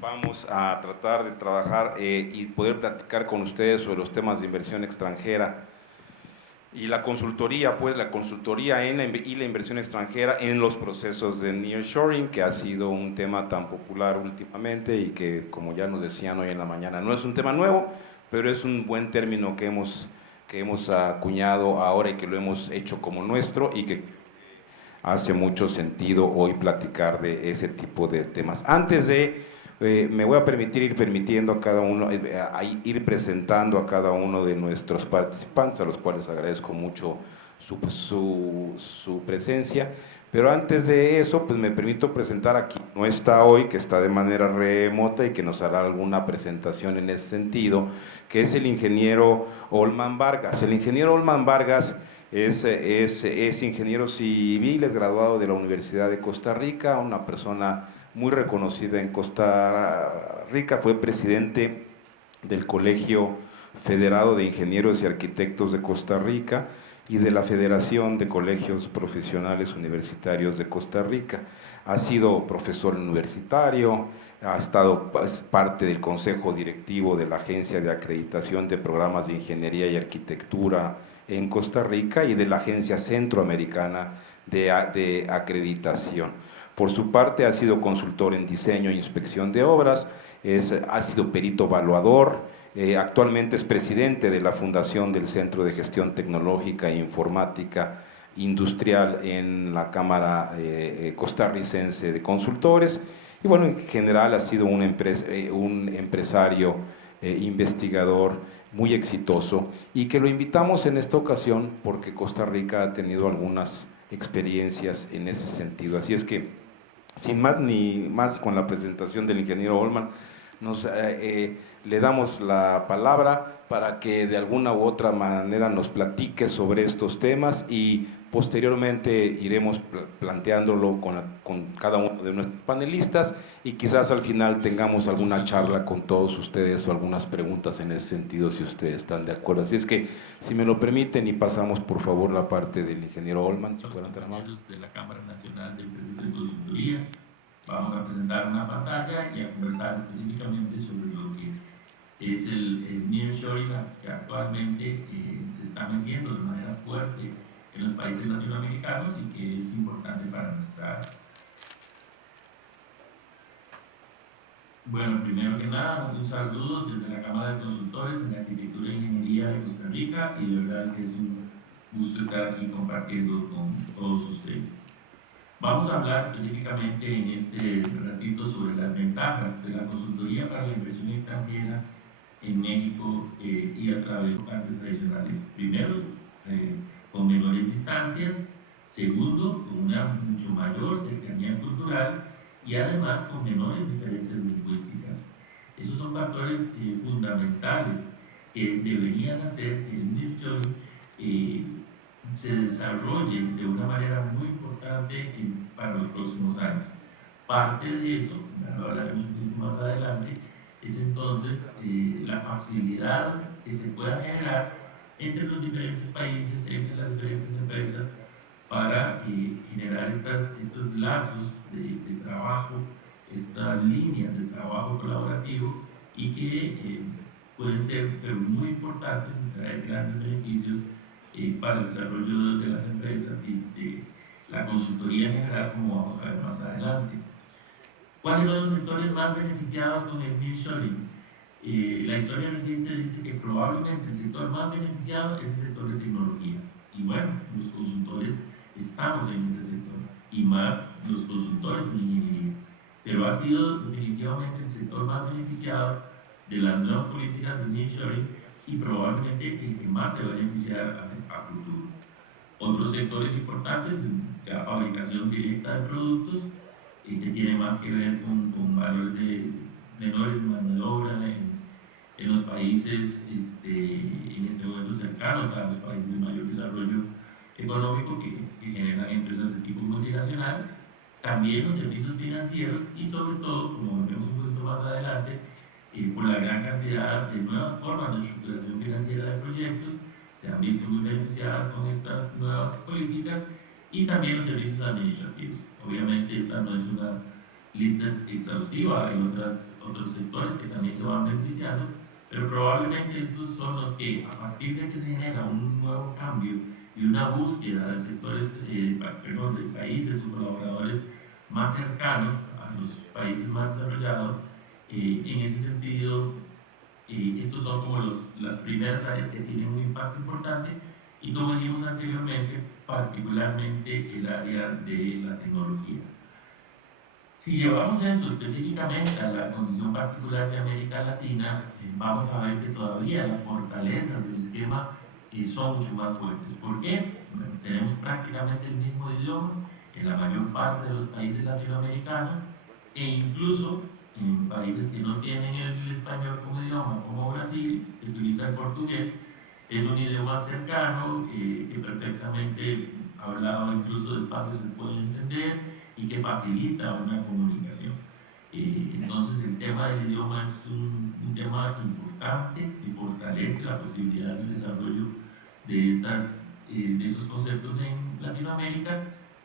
Vamos a tratar de trabajar y poder platicar con ustedes sobre los temas de inversión extranjera y la consultoría, pues la consultoría y la inversión extranjera en los procesos de nearshoring, que ha sido un tema tan popular últimamente y que, como ya nos decían hoy en la mañana, no es un tema nuevo, pero es un buen término que hemos acuñado ahora y que lo hemos hecho como nuestro y que hace mucho sentido hoy platicar de ese tipo de temas. Antes de, me voy a permitir ir permitiendo a cada uno, ir presentando a cada uno de nuestros participantes, a los cuales agradezco mucho su presencia. Pero antes de eso, pues me permito presentar a quien no está hoy, que está de manera remota y que nos hará alguna presentación en ese sentido, que es el ingeniero Olman Vargas. El ingeniero Olman Vargas es ingeniero civil, es graduado de la Universidad de Costa Rica, una persona muy reconocida en Costa Rica, fue presidente del Colegio Federado de Ingenieros y Arquitectos de Costa Rica y de la Federación de Colegios Profesionales Universitarios de Costa Rica. Ha sido profesor universitario, ha estado parte del consejo directivo de la Agencia de Acreditación de Programas de Ingeniería y Arquitectura en Costa Rica y de la Agencia Centroamericana de Acreditación. Por su parte, ha sido consultor en diseño e inspección de obras, ha sido perito evaluador, actualmente es presidente de la Fundación del Centro de Gestión Tecnológica e Informática Industrial en la Cámara Costarricense de Consultores, y bueno, en general ha sido un empresario investigador muy exitoso, y que lo invitamos en esta ocasión porque Costa Rica ha tenido algunas experiencias en ese sentido. Así es que, sin más ni más, con la presentación del ingeniero Olman, le damos la palabra para que de alguna u otra manera nos platique sobre estos temas, y posteriormente iremos planteándolo con cada uno de nuestros panelistas, y quizás al final tengamos alguna charla con todos ustedes o algunas preguntas en ese sentido, si ustedes están de acuerdo. Así es que, si me lo permiten, y pasamos por favor la parte del ingeniero Olman, si Los fueran tan amables. compañeros de la Cámara Nacional de Empresas de Consultoría, vamos a presentar una pantalla y a conversar específicamente sobre lo que es el nearshoring, que actualmente se está metiendo de manera fuerte en los países latinoamericanos y que es importante para nuestra área. Bueno, primero que nada, un saludo desde la Cámara de Consultores en Arquitectura e Ingeniería de Costa Rica, y de verdad que es un gusto estar aquí compartiendo con todos ustedes. Vamos a hablar específicamente en este ratito sobre las ventajas de la consultoría para la inversión extranjera en México y a través de partes adicionales. Primero, con menores distancias. Segundo, con una mucho mayor cercanía cultural, y además con menores diferencias lingüísticas. Esos son factores fundamentales que deberían hacer que el nearshoring se desarrolle de una manera muy importante para los próximos años. Parte de eso, ya lo hablaremos un poquito más adelante, es entonces la facilidad que se pueda generar entre los diferentes países, entre las diferentes empresas, para generar estos lazos de trabajo, estas líneas de trabajo colaborativo, y que pueden ser muy importantes y traer grandes beneficios para el desarrollo de las empresas y de la consultoría en general, como vamos a ver más adelante. ¿Cuáles son los sectores más beneficiados con el nearshoring? La historia reciente dice que probablemente el sector más beneficiado es el sector de tecnología. Y bueno, los consultores estamos en ese sector, y más los consultores en ingeniería. Pero ha sido definitivamente el sector más beneficiado de las nuevas políticas de nearshoring, y probablemente el que más se va a beneficiar a futuro. Otros sectores importantes, la fabricación directa de productos, que tiene más que ver con valores de menores mano de obra en los países en este momento cercanos a los países de mayor desarrollo económico, que generan empresas de tipo multinacional. También los servicios financieros, y sobre todo, como veremos un poquito más adelante, por la gran cantidad de nuevas formas de estructuración financiera de proyectos, se han visto muy beneficiadas con estas nuevas políticas. Y también los servicios administrativos. Obviamente esta no es lista exhaustiva, hay otros sectores que también se van beneficiando, pero probablemente estos son los que, a partir de que se genera un nuevo cambio y una búsqueda de sectores, perdón, de países o colaboradores más cercanos a los países más desarrollados, en ese sentido, estos son como las primeras áreas que tienen un impacto importante y como dijimos anteriormente, particularmente el área de la tecnología. Si llevamos eso específicamente a la condición particular de América Latina, vamos a ver que todavía las fortalezas del esquema son mucho más fuertes. ¿Por qué? Bueno, tenemos prácticamente el mismo idioma en la mayor parte de los países latinoamericanos e incluso en países que no tienen el español como idioma, como Brasil, que utiliza el portugués, es un idioma cercano, que perfectamente hablado incluso despacio se puede entender y que facilita una comunicación. Entonces el tema del idioma es un tema importante y fortalece la posibilidad de desarrollo de estos conceptos en Latinoamérica.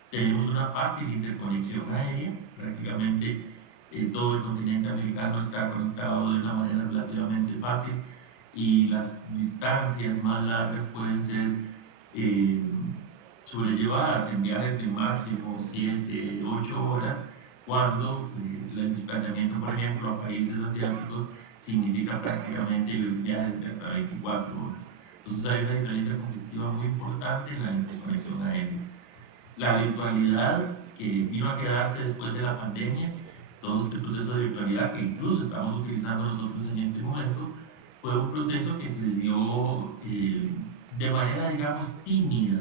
Tenemos una fácil interconexión aérea, prácticamente todo el continente americano está conectado de una manera relativamente fácil y las distancias más largas pueden ser eh, sobrellevadas en viajes de máximo 7, 8 horas, cuando el desplazamiento, por ejemplo, a países asiáticos significa prácticamente viajes de hasta 24 horas. Entonces hay una diferencia competitiva muy importante en la interconexión aérea. La virtualidad que vino a quedarse después de la pandemia, todo este proceso de virtualidad que incluso estamos utilizando nosotros en este momento, fue un proceso que se dio de manera, digamos, tímida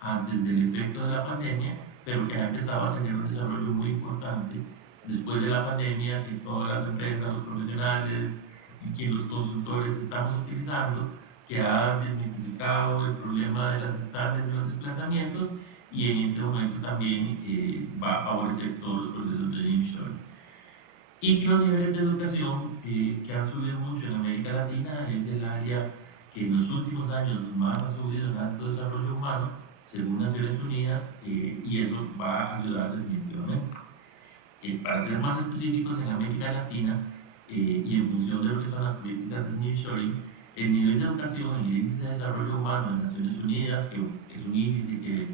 antes del efecto de la pandemia, pero que ha empezado a tener un desarrollo muy importante después de la pandemia, que todas las empresas, los profesionales y que los consultores estamos utilizando, que ha desmitificado el problema de las distancias y los desplazamientos y en este momento también va a favorecer todos los procesos de nearshoring. Y que los niveles de educación que han subido mucho en América Latina es el área que en los últimos años más ha subido en alto desarrollo humano, según Naciones Unidas, y eso va a ayudar definitivamente. Para ser más específicos, en América Latina y en función de lo que son las políticas de nearshoring, el nivel de educación en el índice de desarrollo humano de Naciones Unidas, que es un índice que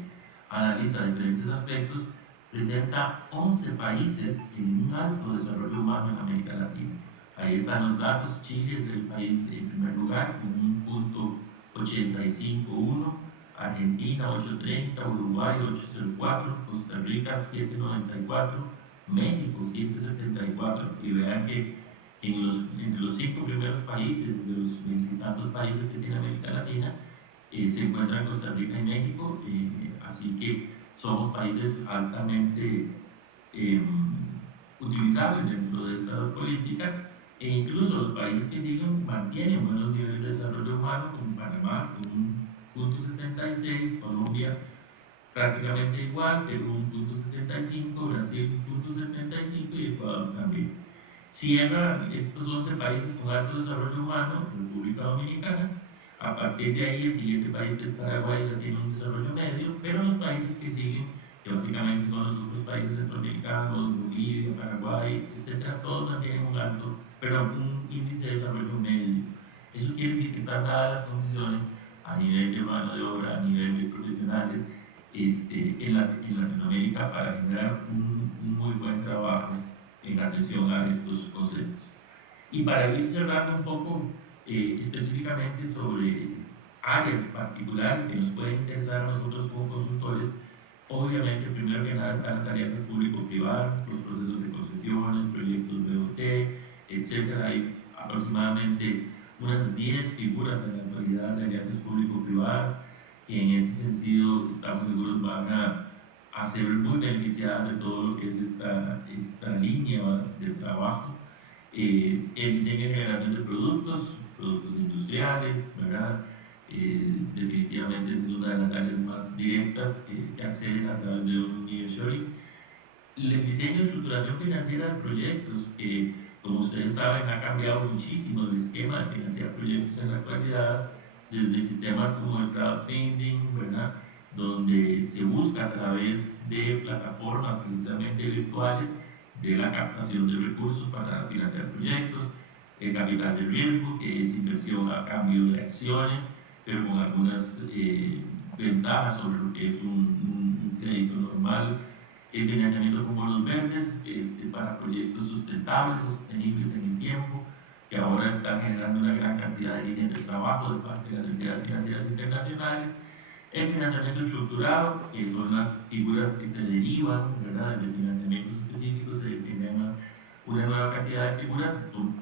analiza diferentes aspectos, presenta 11 países en un alto desarrollo humano en América Latina. Ahí están los datos. Chile es el país en primer lugar con un punto 85.1, Argentina 8.30, Uruguay 8.04, Costa Rica 7.94, México 7.74. Y vean que entre los 5 primeros países de los 20 y tantos países que tiene América Latina, se encuentran Costa Rica y México, así que somos países altamente eh, utilizables dentro de esta política, e incluso los países que siguen mantienen buenos niveles de desarrollo humano, como Panamá con un punto 76, Colombia prácticamente igual, Perú un punto 75, Brasil un punto 75 y Ecuador también. Cierran estos 11 países con alto desarrollo humano, República Dominicana. A partir de ahí, el siguiente país, que es Paraguay, ya tiene un desarrollo medio, pero los países que siguen, que básicamente son los otros países centroamericanos, Bolivia, Paraguay, etcétera, todos mantienen un alto, pero un índice de desarrollo medio. Eso quiere decir que están dadas las condiciones a nivel de mano de obra, a nivel de profesionales, en Latinoamérica para generar un muy buen trabajo en atención a estos conceptos. Y para ir cerrando un poco específicamente sobre áreas particulares que nos pueden interesar a nosotros como consultores, obviamente primero que nada están las alianzas público-privadas, los procesos de concesiones, proyectos BOT, etcétera. Hay aproximadamente unas 10 figuras en la actualidad de alianzas público-privadas que en ese sentido estamos seguros van a ser muy beneficiadas de todo lo que es esta línea de trabajo. El diseño y generación de productos industriales, ¿verdad? Definitivamente es una de las áreas más directas que acceden a través de un nearshoring. El diseño y estructuración financiera de proyectos, que como ustedes saben ha cambiado muchísimo el esquema de financiar proyectos en la actualidad, desde sistemas como el crowdfunding, ¿verdad? Donde se busca a través de plataformas precisamente virtuales de la captación de recursos para financiar proyectos, el capital de riesgo, que es inversión a cambio de acciones, pero con algunas ventajas sobre lo que es un crédito normal, el financiamiento con bonos verdes para proyectos sustentables, sostenibles en el tiempo, que ahora están generando una gran cantidad de líneas de trabajo de parte de las entidades financieras internacionales. El financiamiento estructurado, que son las figuras que se derivan, ¿verdad?, de financiamientos específicos, se definen una nueva cantidad de figuras, son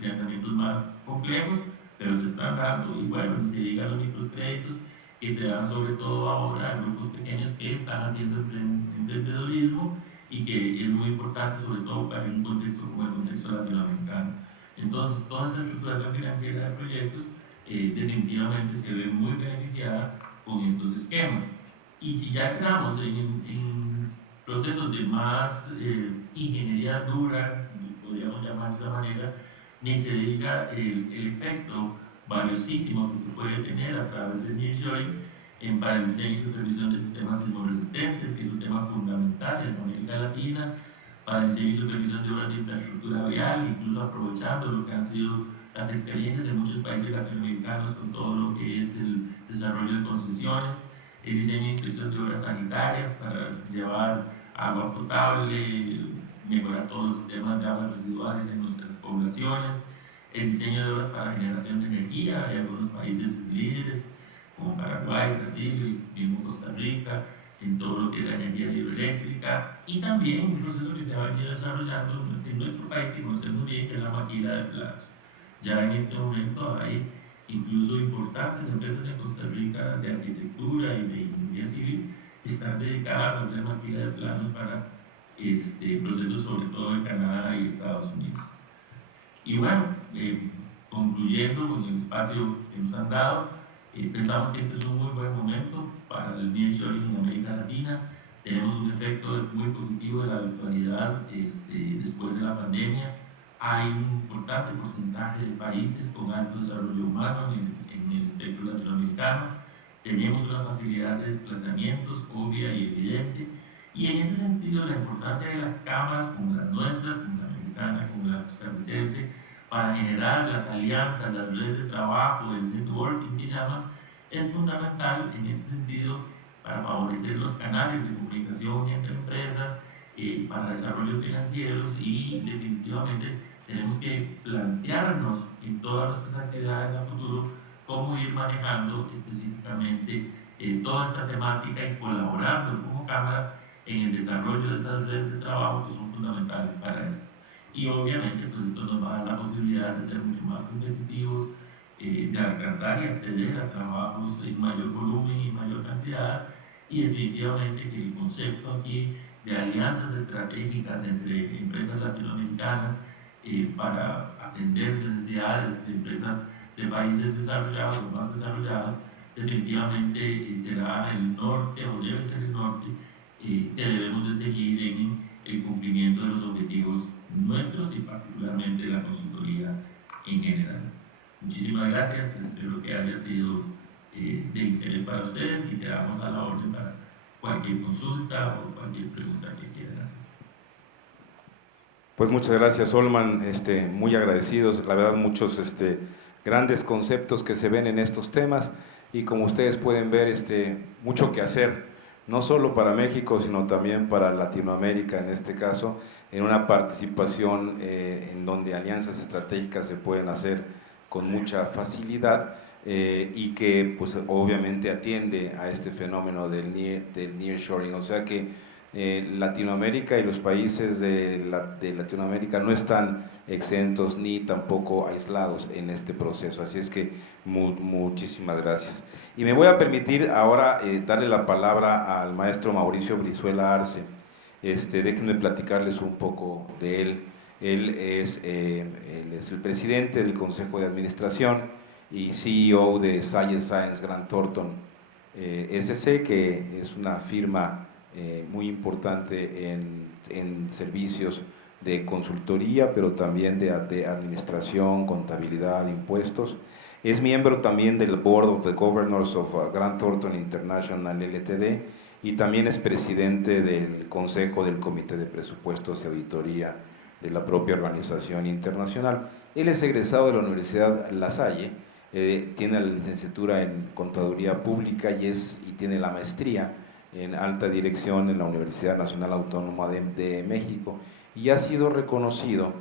financiamientos más complejos, pero se están dando, y bueno, ni se digan los microcréditos, que se dan sobre todo ahora a grupos pequeños que están haciendo emprendedorismo y que es muy importante, sobre todo para un contexto como el contexto latinoamericano. Entonces, toda esta estructuración financiera de proyectos definitivamente se ve muy beneficiada con estos esquemas. Y si ya entramos en procesos de más ingeniería dura, podríamos llamar de esa manera, ni se diga el efecto valiosísimo que se puede tener a través del nearshoring para el diseño y supervisión de sistemas sismoresistentes, que es un tema fundamental en América Latina, para el diseño y supervisión de obras de infraestructura vial, incluso aprovechando lo que han sido las experiencias de muchos países latinoamericanos con todo lo que es el desarrollo de concesiones, el diseño e inspección de obras sanitarias para llevar agua potable, mejorar todos los sistemas de aguas residuales en nuestras poblaciones, el diseño de obras para generación de energía. Hay algunos países líderes como Paraguay, Brasil, mismo Costa Rica, en todo lo que es la energía hidroeléctrica, y también un proceso que se ha venido desarrollando en nuestro país, que conocemos bien, que es la maquila de planos. Ya en este momento hay incluso importantes empresas en Costa Rica de arquitectura y de ingeniería civil que están dedicadas a hacer maquila de planos para procesos sobre todo en Canadá y Estados Unidos. Y bueno, concluyendo con el espacio que nos han dado, pensamos que este es un muy buen momento para el nearshoring en América Latina. Tenemos un efecto muy positivo de la virtualidad después de la pandemia. Hay un importante porcentaje de países con alto desarrollo humano en el espectro latinoamericano. Tenemos una facilidad de desplazamientos obvia y evidente. Y en ese sentido, la importancia de las cámaras como las nuestras, como la americana, como la costarricense, para generar las alianzas, las redes de trabajo, el networking que llaman, es fundamental en ese sentido para favorecer los canales de comunicación entre empresas, para desarrollos financieros, y definitivamente tenemos que plantearnos en todas nuestras actividades a futuro cómo ir manejando específicamente toda esta temática y colaborando como cámaras en el desarrollo de estas redes de trabajo que son fundamentales para esto. Y obviamente pues esto nos va a dar la posibilidad de ser mucho más competitivos, de alcanzar y acceder a trabajos en mayor volumen y mayor cantidad, y definitivamente que el concepto aquí de alianzas estratégicas entre empresas latinoamericanas para atender necesidades de empresas de países desarrollados o más desarrollados, definitivamente será el norte, o debe ser el norte, que debemos de seguir en el cumplimiento de los objetivos nuestros y particularmente de la consultoría en general. Muchísimas gracias, espero que haya sido de interés para ustedes, y quedamos a la orden para cualquier consulta o cualquier pregunta que quieran hacer. Pues muchas gracias, Olman, muy agradecidos, la verdad muchos grandes conceptos que se ven en estos temas, y como ustedes pueden ver, mucho que hacer, no solo para México, sino también para Latinoamérica en este caso, en una participación en donde alianzas estratégicas se pueden hacer con mucha facilidad, y que pues obviamente atiende a este fenómeno del nearshoring, o sea que Latinoamérica y los países de Latinoamérica no están exentos ni tampoco aislados en este proceso, así es que muchísimas gracias. Y me voy a permitir ahora darle la palabra al maestro Mauricio Brizuela Arce. Déjenme platicarles un poco de él. Él es el presidente del Consejo de Administración y CEO de Science Grant Thornton SC, que es una firma muy importante en servicios de consultoría, pero también de administración, contabilidad, impuestos. Es miembro también del Board of the Governors of Grant Thornton International Ltd. Y también es presidente del Consejo del Comité de Presupuestos y Auditoría de la propia organización internacional. Él es egresado de la Universidad La Salle, tiene la licenciatura en Contaduría Pública y tiene la maestría en Alta Dirección en la Universidad Nacional Autónoma de México, y ha sido reconocido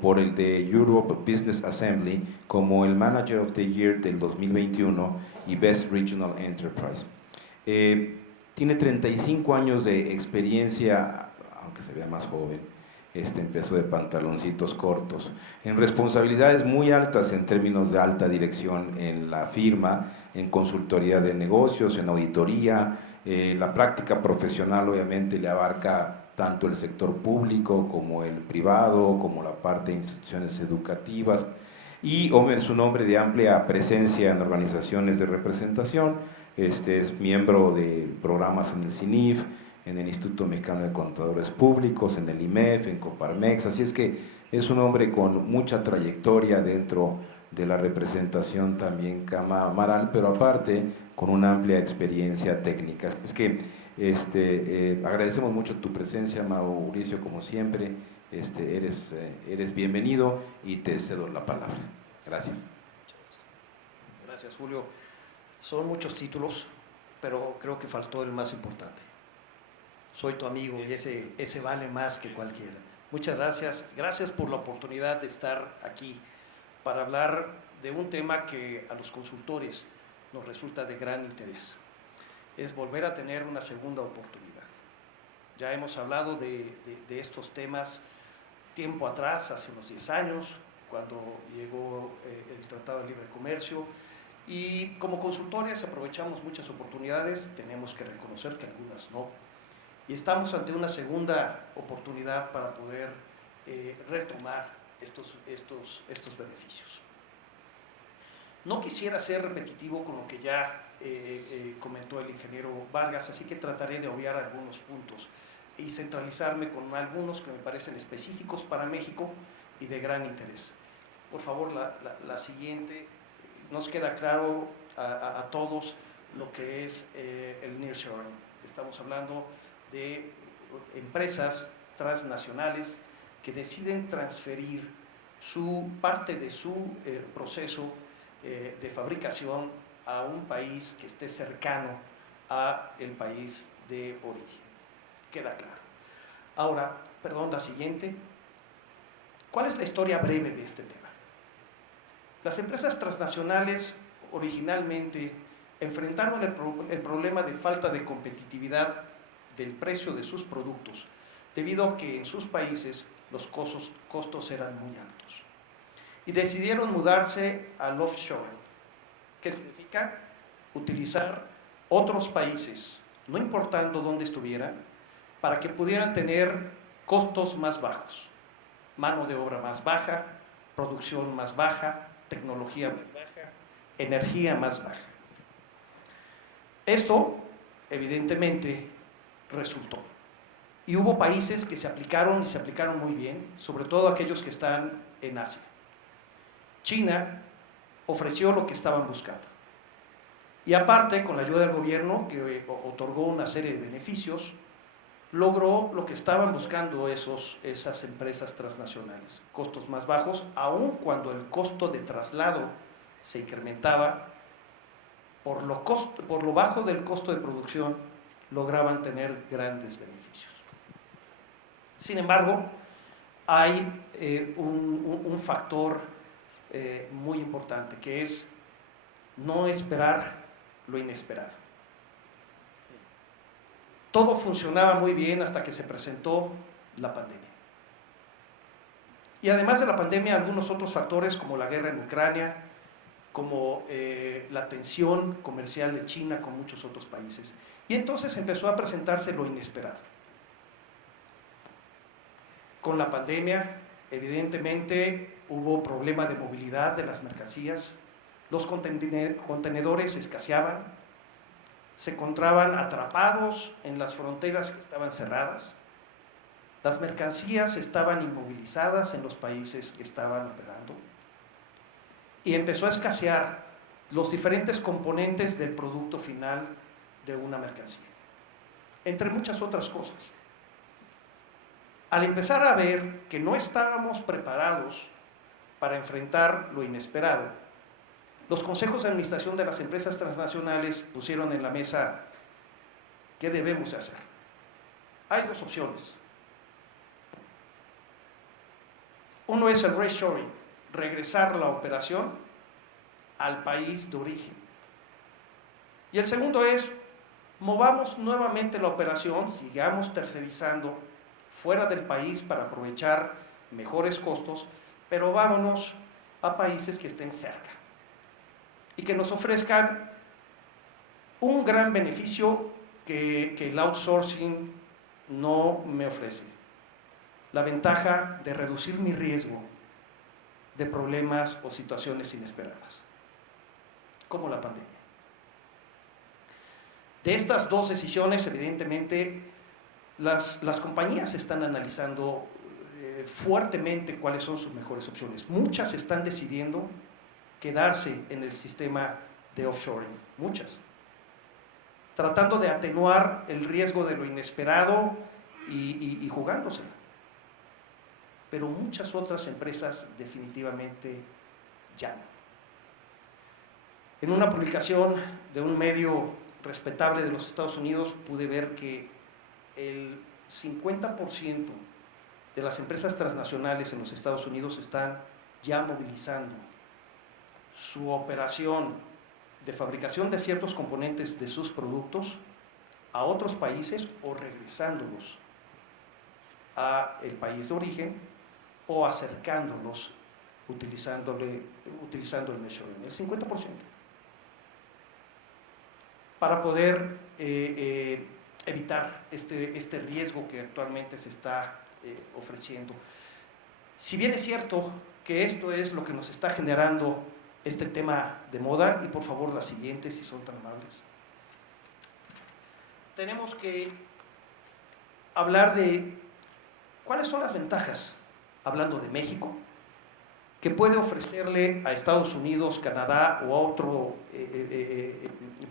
por el de Europe Business Assembly como el Manager of the Year del 2021 y Best Regional Enterprise. Tiene 35 años de experiencia, aunque se vea más joven, empezó de pantaloncitos cortos, en responsabilidades muy altas en términos de alta dirección en la firma, en consultoría de negocios, en auditoría. La práctica profesional obviamente le abarca tanto el sector público como el privado, como la parte de instituciones educativas, y es un hombre de amplia presencia en organizaciones de representación. Es miembro de programas en el CINIF, en el Instituto Mexicano de Contadores Públicos, en el IMEF, en Coparmex, así es que es un hombre con mucha trayectoria dentro de la representación también camaral, pero aparte con una amplia experiencia técnica. Es que agradecemos mucho tu presencia, Mauricio, como siempre. Eres bienvenido y te cedo la palabra. Gracias. Gracias, Julio. Son muchos títulos, pero creo que faltó el más importante. Soy tu amigo y ese vale más que cualquiera. Muchas gracias. Gracias por la oportunidad de estar aquí para hablar de un tema que a los consultores nos resulta de gran interés. Es volver a tener una segunda oportunidad. Ya hemos hablado de estos temas tiempo atrás, hace unos 10 años, cuando llegó el Tratado de Libre Comercio, y como consultores aprovechamos muchas oportunidades, tenemos que reconocer que algunas no, y estamos ante una segunda oportunidad para poder retomar estos beneficios. No quisiera ser repetitivo con lo que ya comentó el ingeniero Vargas, así que trataré de obviar algunos puntos y centralizarme con algunos que me parecen específicos para México y de gran interés. Por favor, la siguiente. Nos queda claro a todos lo que es el nearshoring. Estamos hablando de empresas transnacionales que deciden transferir parte de su proceso de fabricación a un país que esté cercano al país de origen. Queda claro. Ahora, la siguiente. ¿Cuál es la historia breve de este tema? Las empresas transnacionales originalmente enfrentaron el problema de falta de competitividad del precio de sus productos, debido a que en sus países los costos eran muy altos. Y decidieron mudarse al offshoring, que significa utilizar otros países, no importando dónde estuvieran, para que pudieran tener costos más bajos, mano de obra más baja, producción más baja, tecnología más baja, energía más baja. Esto, evidentemente, resultó. Y hubo países que se aplicaron y se aplicaron muy bien, sobre todo aquellos que están en Asia. China ofreció lo que estaban buscando. Y aparte, con la ayuda del gobierno, que otorgó una serie de beneficios, logró lo que estaban buscando esas empresas transnacionales, costos más bajos, aun cuando el costo de traslado se incrementaba, por lo bajo del costo de producción lograban tener grandes beneficios. Sin embargo, hay un factor muy importante, que es no esperar lo inesperado. Todo funcionaba muy bien hasta que se presentó la pandemia. Y además de la pandemia, algunos otros factores como la guerra en Ucrania, como la tensión comercial de China con muchos otros países. Y entonces empezó a presentarse lo inesperado. Con la pandemia, evidentemente, hubo problema de movilidad de las mercancías, los contenedores escaseaban, se encontraban atrapados en las fronteras que estaban cerradas, las mercancías estaban inmovilizadas en los países que estaban operando, y empezó a escasear los diferentes componentes del producto final de una mercancía, entre muchas otras cosas. Al empezar a ver que no estábamos preparados para enfrentar lo inesperado, los consejos de administración de las empresas transnacionales pusieron en la mesa qué debemos de hacer. Hay dos opciones. Uno es el reshoring, regresar la operación al país de origen. Y el segundo es, movamos nuevamente la operación, sigamos tercerizando fuera del país para aprovechar mejores costos, pero vámonos a países que estén cerca y que nos ofrezcan un gran beneficio que el outsourcing no me ofrece. La ventaja de reducir mi riesgo de problemas o situaciones inesperadas, como la pandemia. De estas dos decisiones, evidentemente, las compañías están analizando fuertemente cuáles son sus mejores opciones. Muchas están decidiendo quedarse en el sistema de offshoring, muchas, tratando de atenuar el riesgo de lo inesperado y jugándosela. Pero muchas otras empresas definitivamente ya no. En una publicación de un medio respetable de los Estados Unidos pude ver que el 50% de las empresas transnacionales en los Estados Unidos están ya movilizando su operación de fabricación de ciertos componentes de sus productos a otros países o regresándolos a el país de origen o acercándolos utilizando el nearshoring, el 50%, para poder evitar este riesgo que actualmente se está ofreciendo. Si bien es cierto que esto es lo que nos está generando este tema de moda, y por favor la siguiente, si son tan amables, tenemos que hablar de cuáles son las ventajas, hablando de México, que puede ofrecerle a Estados Unidos, Canadá o a otro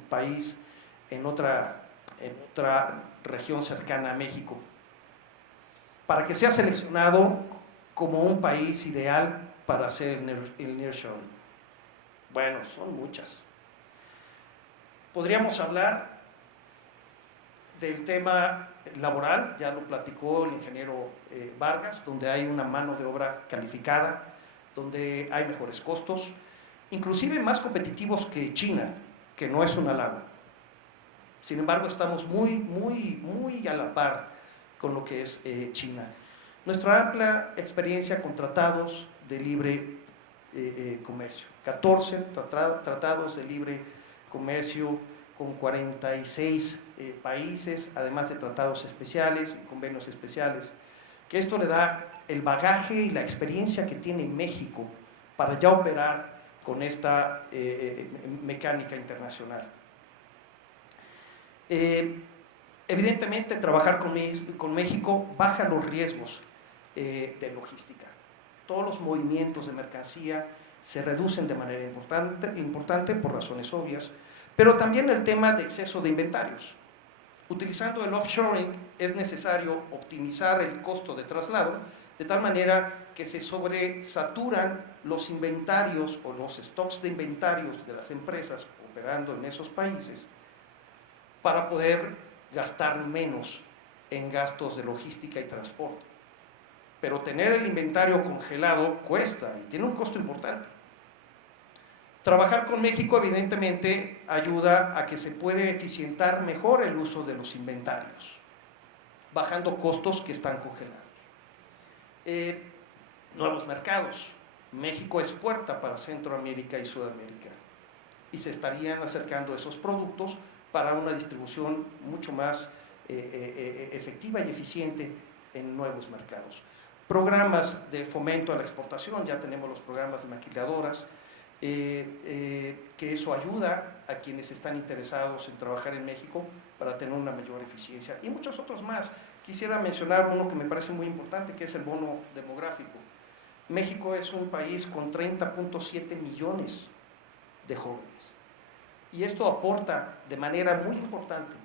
país en otra región cercana a México, para que sea seleccionado como un país ideal para hacer el nearshoring. Bueno, son muchas. Podríamos hablar del tema laboral, ya lo platicó el ingeniero Vargas, donde hay una mano de obra calificada, donde hay mejores costos, inclusive más competitivos que China, que no es un halago. Sin embargo, estamos muy a la par con lo que es China. Nuestra amplia experiencia con tratados de libre comercio, 14 tratados de libre comercio con 46 países, además de tratados especiales y convenios especiales, que esto le da el bagaje y la experiencia que tiene México para ya operar con esta mecánica internacional. Evidentemente, trabajar con México baja los riesgos de logística. Todos los movimientos de mercancía se reducen de manera importante por razones obvias, pero también el tema de exceso de inventarios. Utilizando el offshoring es necesario optimizar el costo de traslado de tal manera que se sobresaturan los inventarios o los stocks de inventarios de las empresas operando en esos países para poder gastar menos en gastos de logística y transporte. Pero tener el inventario congelado cuesta y tiene un costo importante. Trabajar con México evidentemente ayuda a que se puede eficientar mejor el uso de los inventarios, bajando costos que están congelados. Nuevos mercados. México es puerta para Centroamérica y Sudamérica y se estarían acercando esos productos para una distribución mucho más efectiva y eficiente en nuevos mercados. Programas de fomento a la exportación, ya tenemos los programas de maquiladoras, que eso ayuda a quienes están interesados en trabajar en México para tener una mayor eficiencia, y muchos otros más. Quisiera mencionar uno que me parece muy importante, que es el bono demográfico. México es un país con 30.7 millones de jóvenes. Y esto aporta de manera muy importante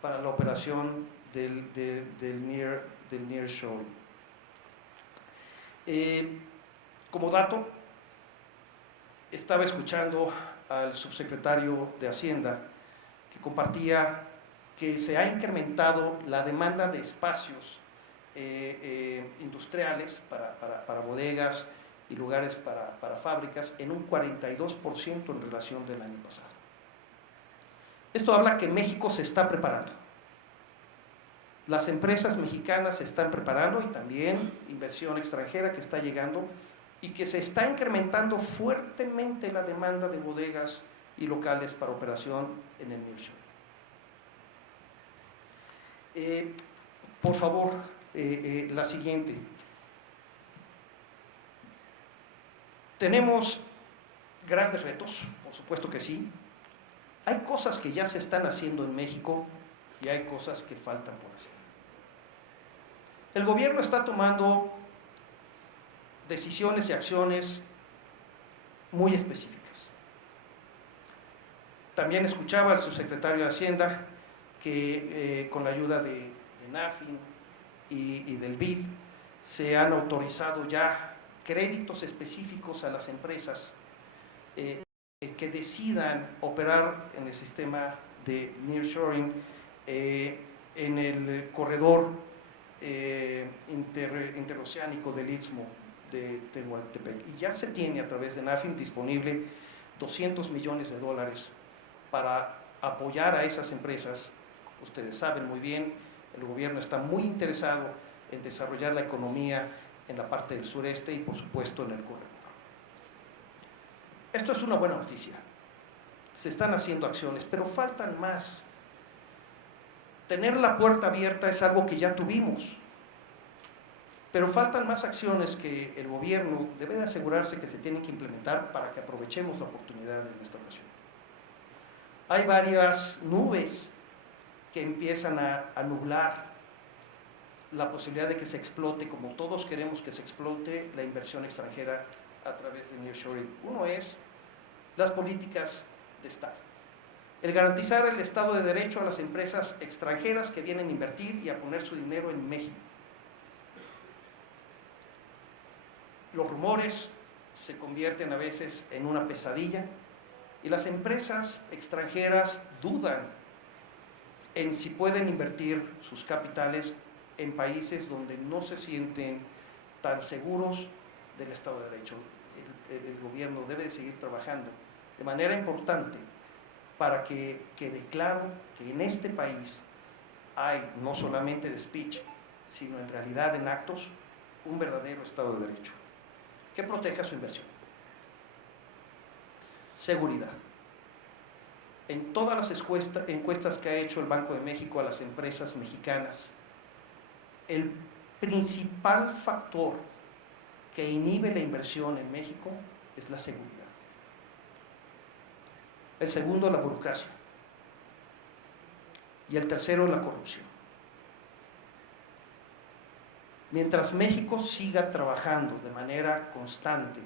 para la operación del nearshoring. Como dato, estaba escuchando al subsecretario de Hacienda que compartía que se ha incrementado la demanda de espacios industriales para bodegas y lugares para fábricas en un 42% en relación del año pasado. Esto habla que México se está preparando. Las empresas mexicanas se están preparando y también inversión extranjera que está llegando y que se está incrementando fuertemente la demanda de bodegas y locales para operación en el nearshoring. Por favor, la siguiente. Tenemos grandes retos, por supuesto que sí. Hay cosas que ya se están haciendo en México y hay cosas que faltan por hacer. El gobierno está tomando decisiones y acciones muy específicas. También escuchaba al subsecretario de Hacienda que con la ayuda de NAFIN y del BID se han autorizado ya créditos específicos a las empresas que decidan operar en el sistema de nearshoring en el corredor interoceánico del Istmo de Tehuantepec. Y ya se tiene a través de NAFIN disponible $200 millones para apoyar a esas empresas. Ustedes saben muy bien, el gobierno está muy interesado en desarrollar la economía en la parte del sureste y por supuesto en el corredor. Esto es una buena noticia. Se están haciendo acciones, pero faltan más. Tener la puerta abierta es algo que ya tuvimos, pero faltan más acciones que el gobierno debe de asegurarse que se tienen que implementar para que aprovechemos la oportunidad en esta ocasión. Hay varias nubes que empiezan a nublar la posibilidad de que se explote, como todos queremos que se explote, la inversión extranjera a través de nearshoring. Uno es las políticas de Estado. El garantizar el Estado de Derecho a las empresas extranjeras que vienen a invertir y a poner su dinero en México. Los rumores se convierten a veces en una pesadilla y las empresas extranjeras dudan en si pueden invertir sus capitales en países donde no se sienten tan seguros del Estado de Derecho. El gobierno debe de seguir trabajando de manera importante para que quede claro que en este país hay no solamente de speech, sino en realidad en actos, un verdadero Estado de Derecho que proteja su inversión. Seguridad. En todas las encuestas que ha hecho el Banco de México a las empresas mexicanas, el principal factor que inhibe la inversión en México es la seguridad. El segundo, la burocracia. Y el tercero, la corrupción. Mientras México siga trabajando de manera constante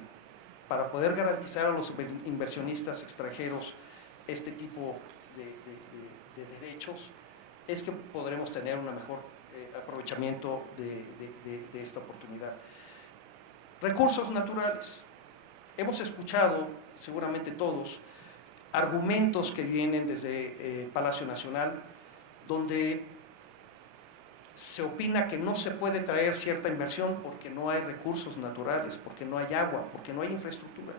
para poder garantizar a los inversionistas extranjeros este tipo de derechos, es que podremos tener un mejor aprovechamiento de esta oportunidad. Recursos naturales. Hemos escuchado, seguramente todos, argumentos que vienen desde Palacio Nacional, donde se opina que no se puede traer cierta inversión porque no hay recursos naturales, porque no hay agua, porque no hay infraestructura.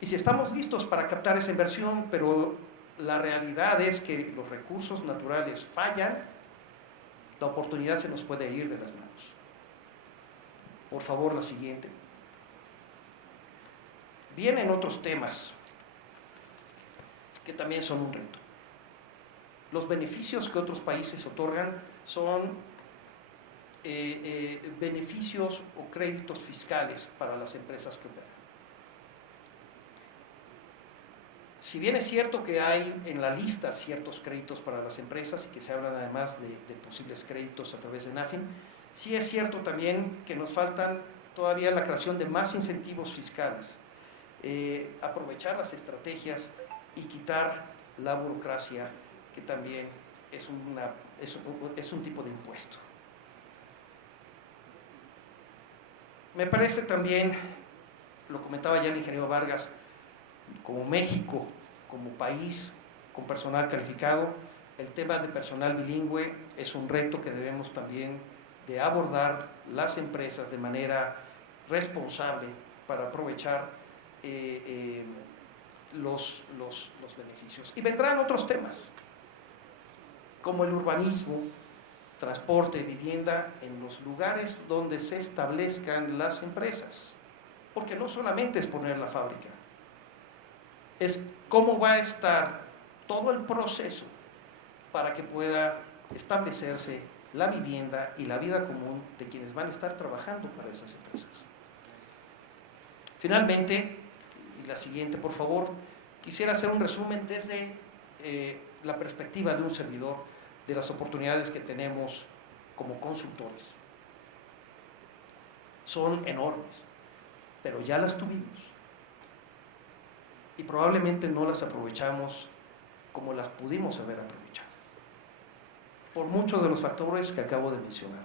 Y si estamos listos para captar esa inversión, pero la realidad es que los recursos naturales fallan, la oportunidad se nos puede ir de las manos. Por favor, la siguiente. Vienen otros temas que también son un reto. Los beneficios que otros países otorgan son beneficios o créditos fiscales para las empresas que operan. Si bien es cierto que hay en la lista ciertos créditos para las empresas y que se hablan además de posibles créditos a través de NAFIN, sí es cierto también que nos faltan todavía la creación de más incentivos fiscales, aprovechar las estrategias y quitar la burocracia, que también es un tipo de impuesto. Me parece también, lo comentaba ya el ingeniero Vargas, como México, como país con personal calificado, el tema de personal bilingüe es un reto que debemos también de abordar las empresas de manera responsable para aprovechar los beneficios. Y vendrán otros temas, como el urbanismo, transporte, vivienda, en los lugares donde se establezcan las empresas. Porque no solamente es poner la fábrica, es cómo va a estar todo el proceso para que pueda establecerse la vivienda y la vida común de quienes van a estar trabajando para esas empresas. Finalmente, y la siguiente por favor, quisiera hacer un resumen desde la perspectiva de un servidor de las oportunidades que tenemos como consultores. Son enormes, pero ya las tuvimos y probablemente no las aprovechamos como las pudimos haber aprovechado, por muchos de los factores que acabo de mencionar.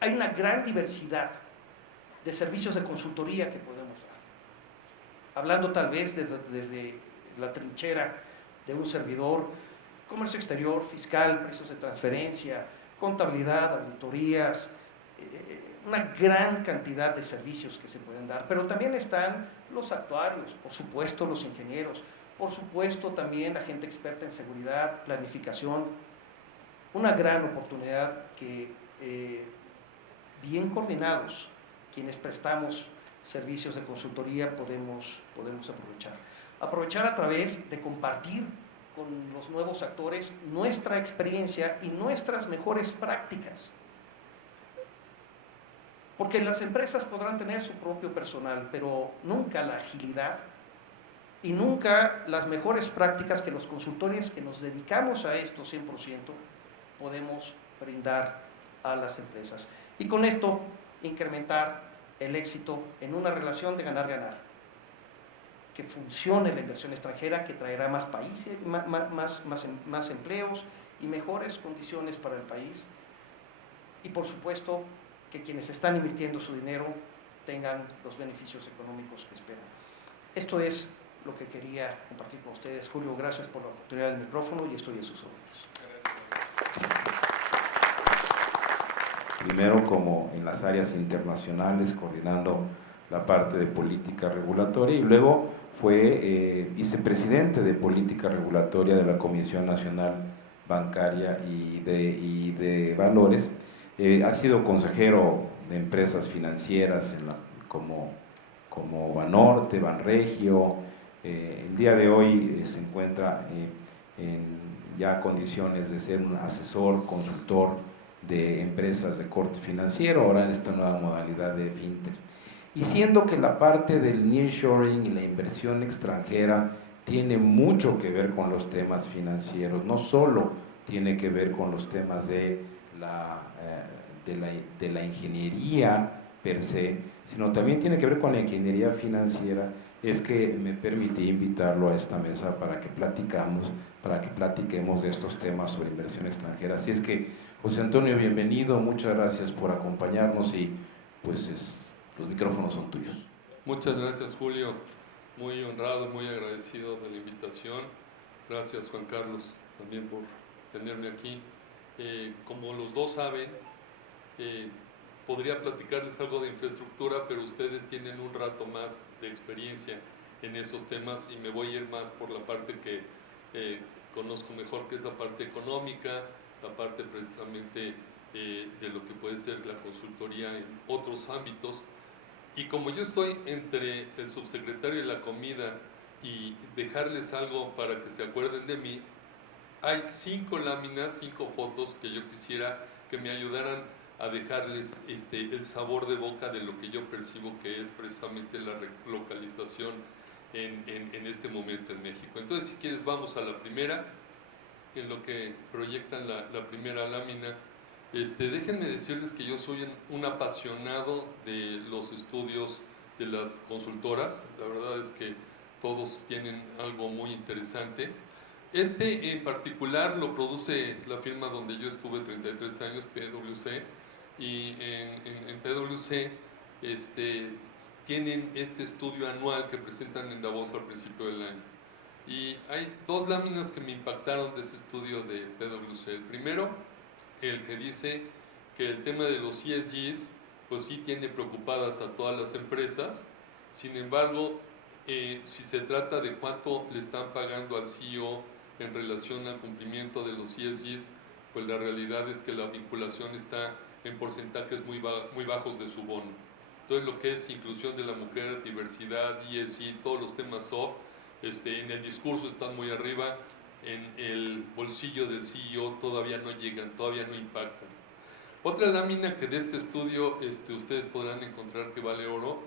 Hay una gran diversidad de servicios de consultoría que podemos dar, hablando tal vez desde la trinchera de un servidor, comercio exterior, fiscal, precios de transferencia, contabilidad, auditorías, una gran cantidad de servicios que se pueden dar, pero también están los actuarios, por supuesto los ingenieros, por supuesto también la gente experta en seguridad, planificación, una gran oportunidad que bien coordinados, quienes prestamos servicios de consultoría podemos aprovechar. Aprovechar a través de compartir con los nuevos actores nuestra experiencia y nuestras mejores prácticas. Porque las empresas podrán tener su propio personal, pero nunca la agilidad y nunca las mejores prácticas que los consultores que nos dedicamos a esto 100% podemos brindar a las empresas. Y con esto incrementar el éxito en una relación de ganar-ganar. Que funcione la inversión extranjera, que traerá más países, más empleos y mejores condiciones para el país. Y por supuesto, que quienes están invirtiendo su dinero tengan los beneficios económicos que esperan. Esto es lo que quería compartir con ustedes. Julio, gracias por la oportunidad del micrófono y estoy a sus órdenes. Primero, como en las áreas internacionales, coordinando la parte de política regulatoria, y luego fue vicepresidente de política regulatoria de la Comisión Nacional Bancaria y de Valores. Ha sido consejero de empresas financieras como Banorte, Banregio. El día de hoy se encuentra en ya condiciones de ser un asesor, consultor de empresas de corte financiero, ahora en esta nueva modalidad de fintech. Y siendo que la parte del nearshoring y la inversión extranjera tiene mucho que ver con los temas financieros, no solo tiene que ver con los temas de la ingeniería per se, sino también tiene que ver con la ingeniería financiera, es que me permití invitarlo a esta mesa para que platiquemos de estos temas sobre inversión extranjera. Así es que, José Antonio, bienvenido, muchas gracias por acompañarnos y pues los micrófonos son tuyos. Muchas gracias, Julio, muy honrado, muy agradecido de la invitación. Gracias, Juan Carlos, también por tenerme aquí. Como los dos saben, podría platicarles algo de infraestructura, pero ustedes tienen un rato más de experiencia en esos temas y me voy a ir más por la parte que conozco mejor, que es la parte económica, la parte precisamente de lo que puede ser la consultoría en otros ámbitos. Y como yo estoy entre el subsecretario de la Comida y dejarles algo para que se acuerden de mí, hay 5 láminas, 5 fotos que yo quisiera que me ayudaran a dejarles el sabor de boca de lo que yo percibo que es precisamente la relocalización en este momento en México. Entonces, si quieres, vamos a la primera, en lo que proyectan la primera lámina. Déjenme decirles que yo soy un apasionado de los estudios de las consultoras. La verdad es que todos tienen algo muy interesante. En particular lo produce la firma donde yo estuve 33 años, PwC, y en PwC tienen este estudio anual que presentan en Davos al principio del año. Y hay dos láminas que me impactaron de ese estudio de PwC. El primero, el que dice que el tema de los ESGs pues sí tiene preocupadas a todas las empresas. Sin embargo, si se trata de cuánto le están pagando al CEO en relación al cumplimiento de los ESGs, pues la realidad es que la vinculación está en porcentajes muy bajos de su bono. Entonces lo que es inclusión de la mujer, diversidad, ESG, todos los temas soft, en el discurso están muy arriba, en el bolsillo del CEO todavía no llegan, todavía no impactan. Otra lámina que de este estudio ustedes podrán encontrar que vale oro,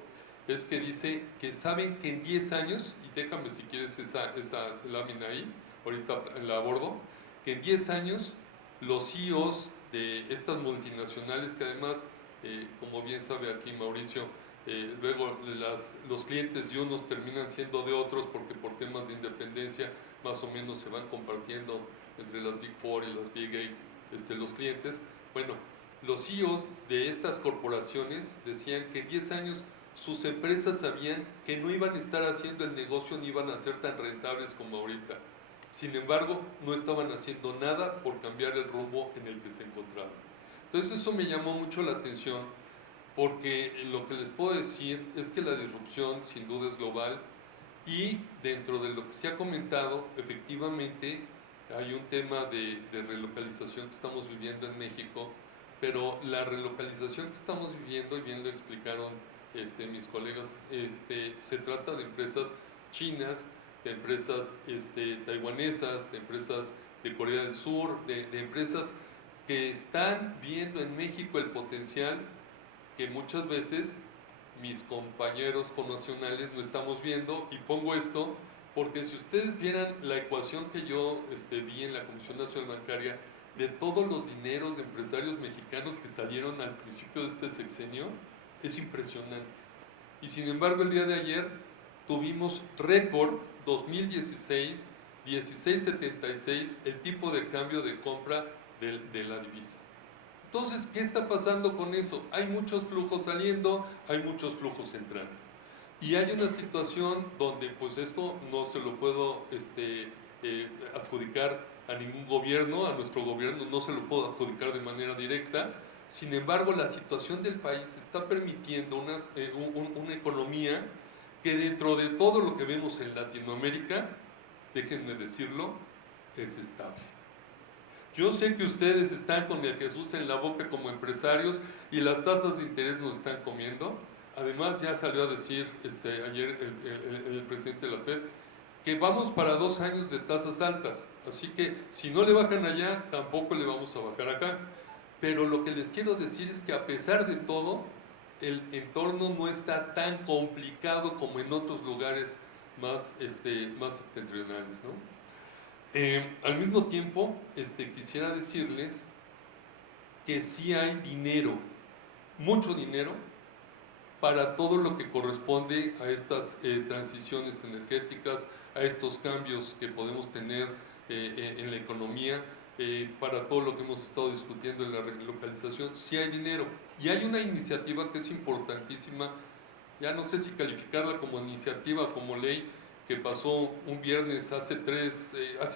es que dice que saben que en 10 años, y déjame si quieres esa lámina ahí, ahorita la abordo, que en 10 años los CEOs de estas multinacionales, que además, como bien sabe aquí Mauricio, luego los clientes de unos terminan siendo de otros porque por temas de independencia más o menos se van compartiendo entre las Big Four y las Big Eight los clientes. Bueno, los CEOs de estas corporaciones decían que en 10 años sus empresas sabían que no iban a estar haciendo el negocio ni iban a ser tan rentables como ahorita. Sin embargo, no estaban haciendo nada por cambiar el rumbo en el que se encontraban. Entonces eso me llamó mucho la atención, porque lo que les puedo decir es que la disrupción sin duda es global, y dentro de lo que se ha comentado, efectivamente hay un tema de relocalización que estamos viviendo en México, pero la relocalización que estamos viviendo, y bien lo explicaron mis colegas, se trata de empresas chinas, de empresas taiwanesas, de empresas de Corea del Sur, de empresas que están viendo en México el potencial que muchas veces mis compañeros connacionales no estamos viendo. Y pongo esto porque si ustedes vieran la ecuación que yo vi en la Comisión Nacional Bancaria de todos los dineros de empresarios mexicanos que salieron al principio de este sexenio, es impresionante. Y sin embargo el día de ayer tuvimos récord 2016, 16.76 el tipo de cambio de compra de la divisa. Entonces, ¿qué está pasando con eso? Hay muchos flujos saliendo, hay muchos flujos entrando. Y hay una situación donde pues esto no se lo puedo adjudicar a ningún gobierno, a nuestro gobierno no se lo puedo adjudicar de manera directa. Sin embargo, la situación del país está permitiendo una economía que dentro de todo lo que vemos en Latinoamérica, déjenme decirlo, es estable. Yo sé que ustedes están con el Jesús en la boca como empresarios y las tasas de interés nos están comiendo. Además, ya salió a decir ayer el presidente de la FED que vamos para 2 años de tasas altas. Así que si no le bajan allá, tampoco le vamos a bajar acá. Pero lo que les quiero decir es que a pesar de todo, el entorno no está tan complicado como en otros lugares más septentrionales, ¿no? Al mismo tiempo, quisiera decirles que sí hay dinero, mucho dinero, para todo lo que corresponde a estas transiciones energéticas, a estos cambios que podemos tener en la economía, para todo lo que hemos estado discutiendo en la relocalización. Sí hay dinero, y hay una iniciativa que es importantísima, ya no sé si calificarla como iniciativa, como ley, que pasó un viernes hace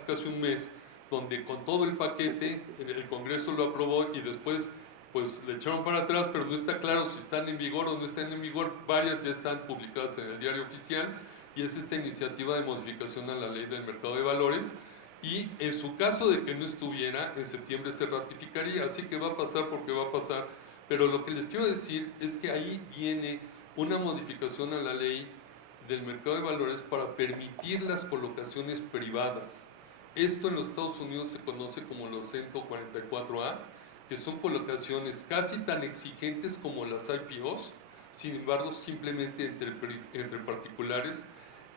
casi un mes, donde con todo el paquete el Congreso lo aprobó y después pues le echaron para atrás, pero no está claro si están en vigor o no están en vigor. Varias ya están publicadas en el diario oficial, y es esta iniciativa de modificación a la ley del mercado de valores, y en su caso de que no estuviera, en septiembre se ratificaría, así que va a pasar porque va a pasar. Pero lo que les quiero decir es que ahí viene una modificación a la ley del mercado de valores para permitir las colocaciones privadas. Esto en los Estados Unidos se conoce como los 144A, que son colocaciones casi tan exigentes como las IPOs, sin embargo simplemente entre particulares,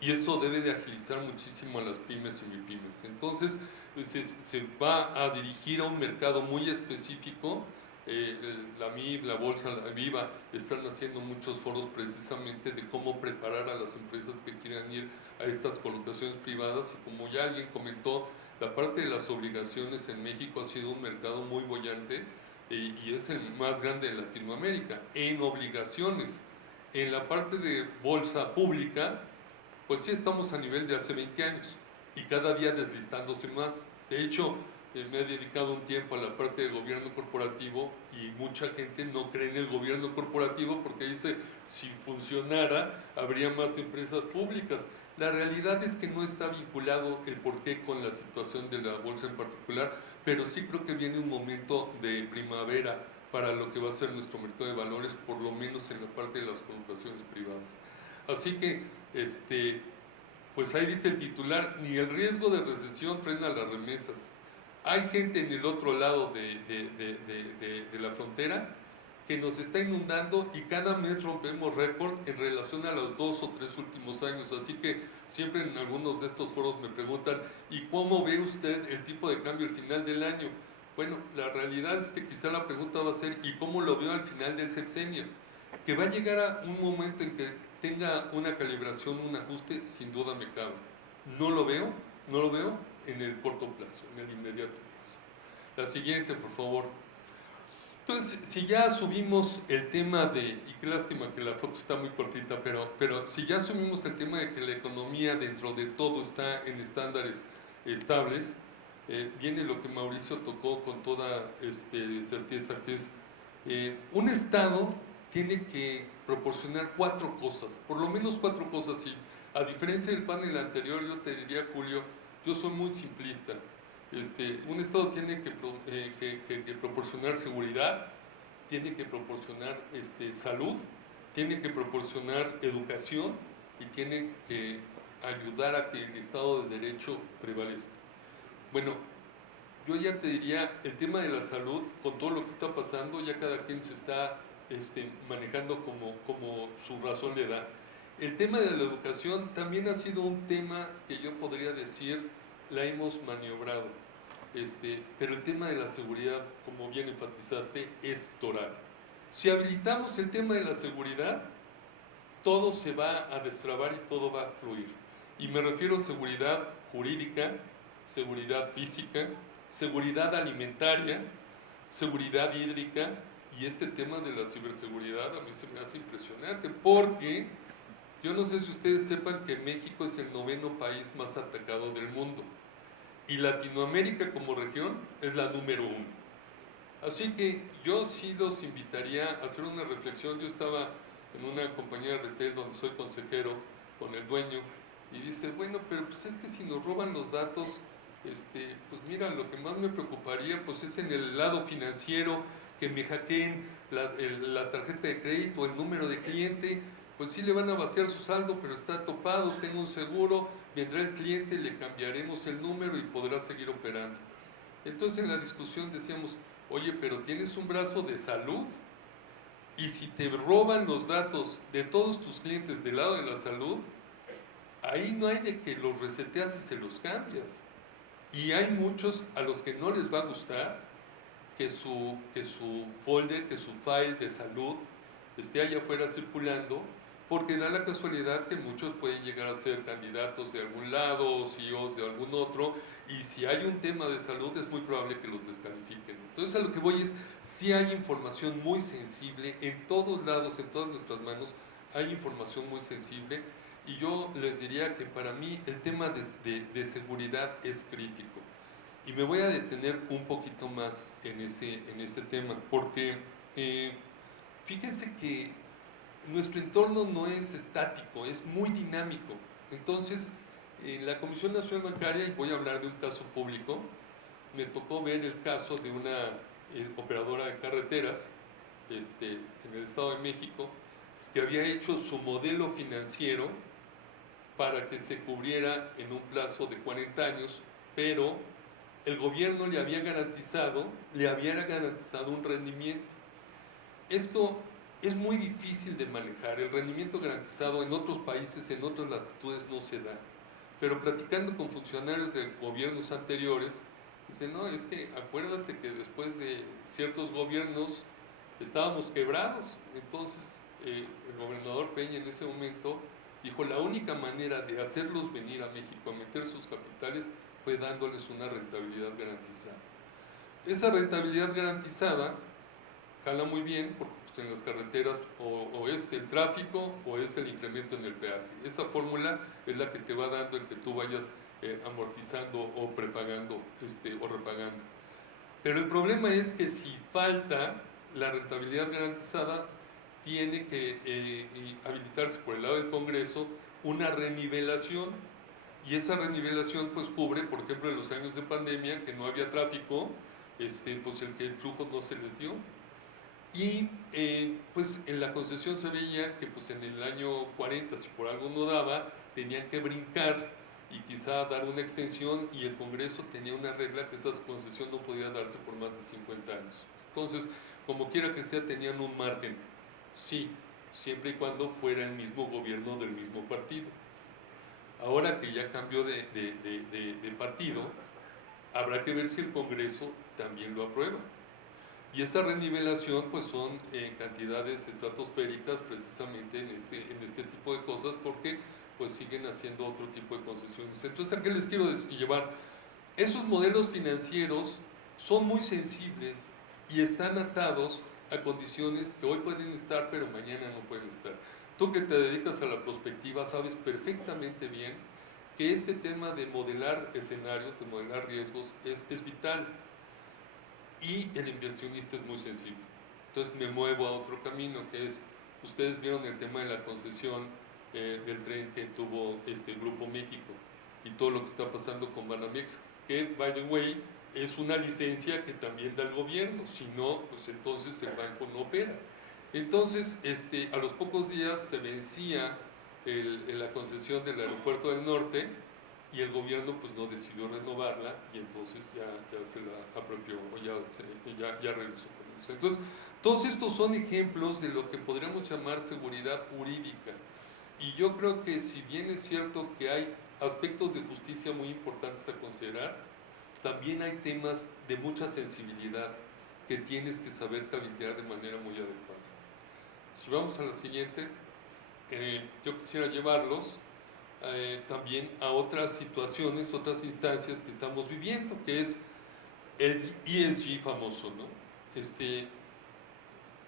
y eso debe de agilizar muchísimo a las pymes y MIPYMES. Entonces se va a dirigir a un mercado muy específico la MIB, la Bolsa, la Viva, están haciendo muchos foros precisamente de cómo preparar a las empresas que quieran ir a estas colocaciones privadas, y como ya alguien comentó, la parte de las obligaciones en México ha sido un mercado muy boyante y es el más grande de Latinoamérica en obligaciones. En la parte de bolsa pública, pues sí estamos a nivel de hace 20 años y cada día deslistándose más. De hecho, me he dedicado un tiempo a la parte de gobierno corporativo y mucha gente no cree en el gobierno corporativo porque dice, si funcionara, habría más empresas públicas. La realidad es que no está vinculado el porqué con la situación de la bolsa en particular, pero sí creo que viene un momento de primavera para lo que va a ser nuestro mercado de valores, por lo menos en la parte de las colocaciones privadas. Así que, pues ahí dice el titular, ni el riesgo de recesión frena las remesas. Hay gente en el otro lado de la frontera que nos está inundando y cada mes rompemos récord en relación a los 2 o 3 últimos años. Así que siempre en algunos de estos foros me preguntan, ¿y cómo ve usted el tipo de cambio al final del año? Bueno, la realidad es que quizá la pregunta va a ser, ¿y cómo lo veo al final del sexenio? Que va a llegar a un momento en que tenga una calibración, un ajuste, sin duda me cabe. No lo veo en el corto plazo, en el inmediato plazo. La siguiente, por favor. Entonces, si ya asumimos el tema de, y qué lástima que la foto está muy cortita, pero si ya asumimos el tema de que la economía dentro de todo está en estándares estables, viene lo que Mauricio tocó con toda certeza, que es un Estado tiene que proporcionar 4 cosas, por lo menos 4 cosas, y a diferencia del panel anterior, yo te diría, Julio, yo soy muy simplista. Un Estado tiene que proporcionar seguridad, tiene que proporcionar salud, tiene que proporcionar educación y tiene que ayudar a que el Estado de Derecho prevalezca. Bueno, yo ya te diría, el tema de la salud, con todo lo que está pasando, ya cada quien se está manejando como su razón le da. El tema de la educación también ha sido un tema que yo podría decir la hemos maniobrado, pero el tema de la seguridad, como bien enfatizaste, es toral. Si habilitamos el tema de la seguridad, todo se va a destrabar y todo va a fluir. Y me refiero a seguridad jurídica, seguridad física, seguridad alimentaria, seguridad hídrica, y este tema de la ciberseguridad a mí se me hace impresionante, porque yo no sé si ustedes sepan que México es el 9º país más atacado del mundo, y Latinoamérica como región es la número 1. Así que yo sí los invitaría a hacer una reflexión. Yo estaba en una compañía de retail donde soy consejero con el dueño, y dice, bueno, pero pues es que si nos roban los datos, pues mira, lo que más me preocuparía pues es en el lado financiero, que me hackeen la tarjeta de crédito, el número de cliente, pues sí le van a vaciar su saldo, pero está topado, tengo un seguro, vendrá el cliente, le cambiaremos el número y podrá seguir operando. Entonces en la discusión decíamos, oye, pero tienes un brazo de salud, y si te roban los datos de todos tus clientes del lado de la salud, ahí no hay de que los reseteas y se los cambias. Y hay muchos a los que no les va a gustar que su folder, que su file de salud esté allá afuera circulando, porque da la casualidad que muchos pueden llegar a ser candidatos de algún lado, CEOs de algún otro, y si hay un tema de salud es muy probable que los descalifiquen. Entonces a lo que voy es, sí hay información muy sensible, en todos lados, en todas nuestras manos, hay información muy sensible, y yo les diría que para mí el tema de seguridad es crítico. Y me voy a detener un poquito más en ese tema, porque fíjense que nuestro entorno no es estático, es muy dinámico. Entonces, en la Comisión Nacional Bancaria, y voy a hablar de un caso público, me tocó ver el caso de una operadora de carreteras en el Estado de México, que había hecho su modelo financiero para que se cubriera en un plazo de 40 años, pero el gobierno le había garantizado un rendimiento. Esto es muy difícil de manejar. El rendimiento garantizado en otros países, en otras latitudes no se da. Pero platicando con funcionarios de gobiernos anteriores, Dice, no, es que acuérdate que después de ciertos gobiernos estábamos quebrados. Entonces el gobernador Peña en ese momento dijo, la única manera de hacerlos venir a México a meter sus capitales fue dándoles una rentabilidad garantizada. Esa rentabilidad garantizada jala muy bien porque pues, en las carreteras o es el tráfico o es el incremento en el peaje. Esa fórmula es la que te va dando el que tú vayas amortizando o prepagando o repagando. Pero el problema es que si falta la rentabilidad garantizada, tiene que habilitarse por el lado del Congreso una renivelación, y esa renivelación pues cubre, por ejemplo, en los años de pandemia que no había tráfico, pues el flujo no se les dio. Y pues en la concesión se veía que pues en el año 40, si por algo no daba, tenían que brincar y quizá dar una extensión, y el Congreso tenía una regla que esa concesión no podía darse por más de 50 años. Entonces, como quiera que sea, tenían un margen, sí, siempre y cuando fuera el mismo gobierno del mismo partido. Ahora que ya cambió de partido, habrá que ver si el Congreso también lo aprueba. Y esa renivelación pues son cantidades estratosféricas precisamente en este tipo de cosas, porque pues siguen haciendo otro tipo de concesiones. Entonces, ¿a qué les quiero llevar? Esos modelos financieros son muy sensibles y están atados a condiciones que hoy pueden estar pero mañana no pueden estar. Tú que te dedicas a la prospectiva sabes perfectamente bien que este tema de modelar escenarios, de modelar riesgos es vital. Y el inversionista es muy sensible. Entonces me muevo a otro camino, que es, ustedes vieron el tema de la concesión del tren que tuvo Grupo México y todo lo que está pasando con Banamex, que, by the way, es una licencia que también da el gobierno, si no, pues entonces el banco no opera. Entonces, a los pocos días se vencía la concesión del Aeropuerto del Norte, y el gobierno pues no decidió renovarla, y entonces ya se la apropió o ya regresó con eso. Entonces, todos estos son ejemplos de lo que podríamos llamar seguridad jurídica, y yo creo que si bien es cierto que hay aspectos de justicia muy importantes a considerar, también hay temas de mucha sensibilidad que tienes que saber cabildear de manera muy adecuada. Si vamos a la siguiente, yo quisiera llevarlos también a otras situaciones, otras instancias que estamos viviendo, que es el ESG famoso, ¿no?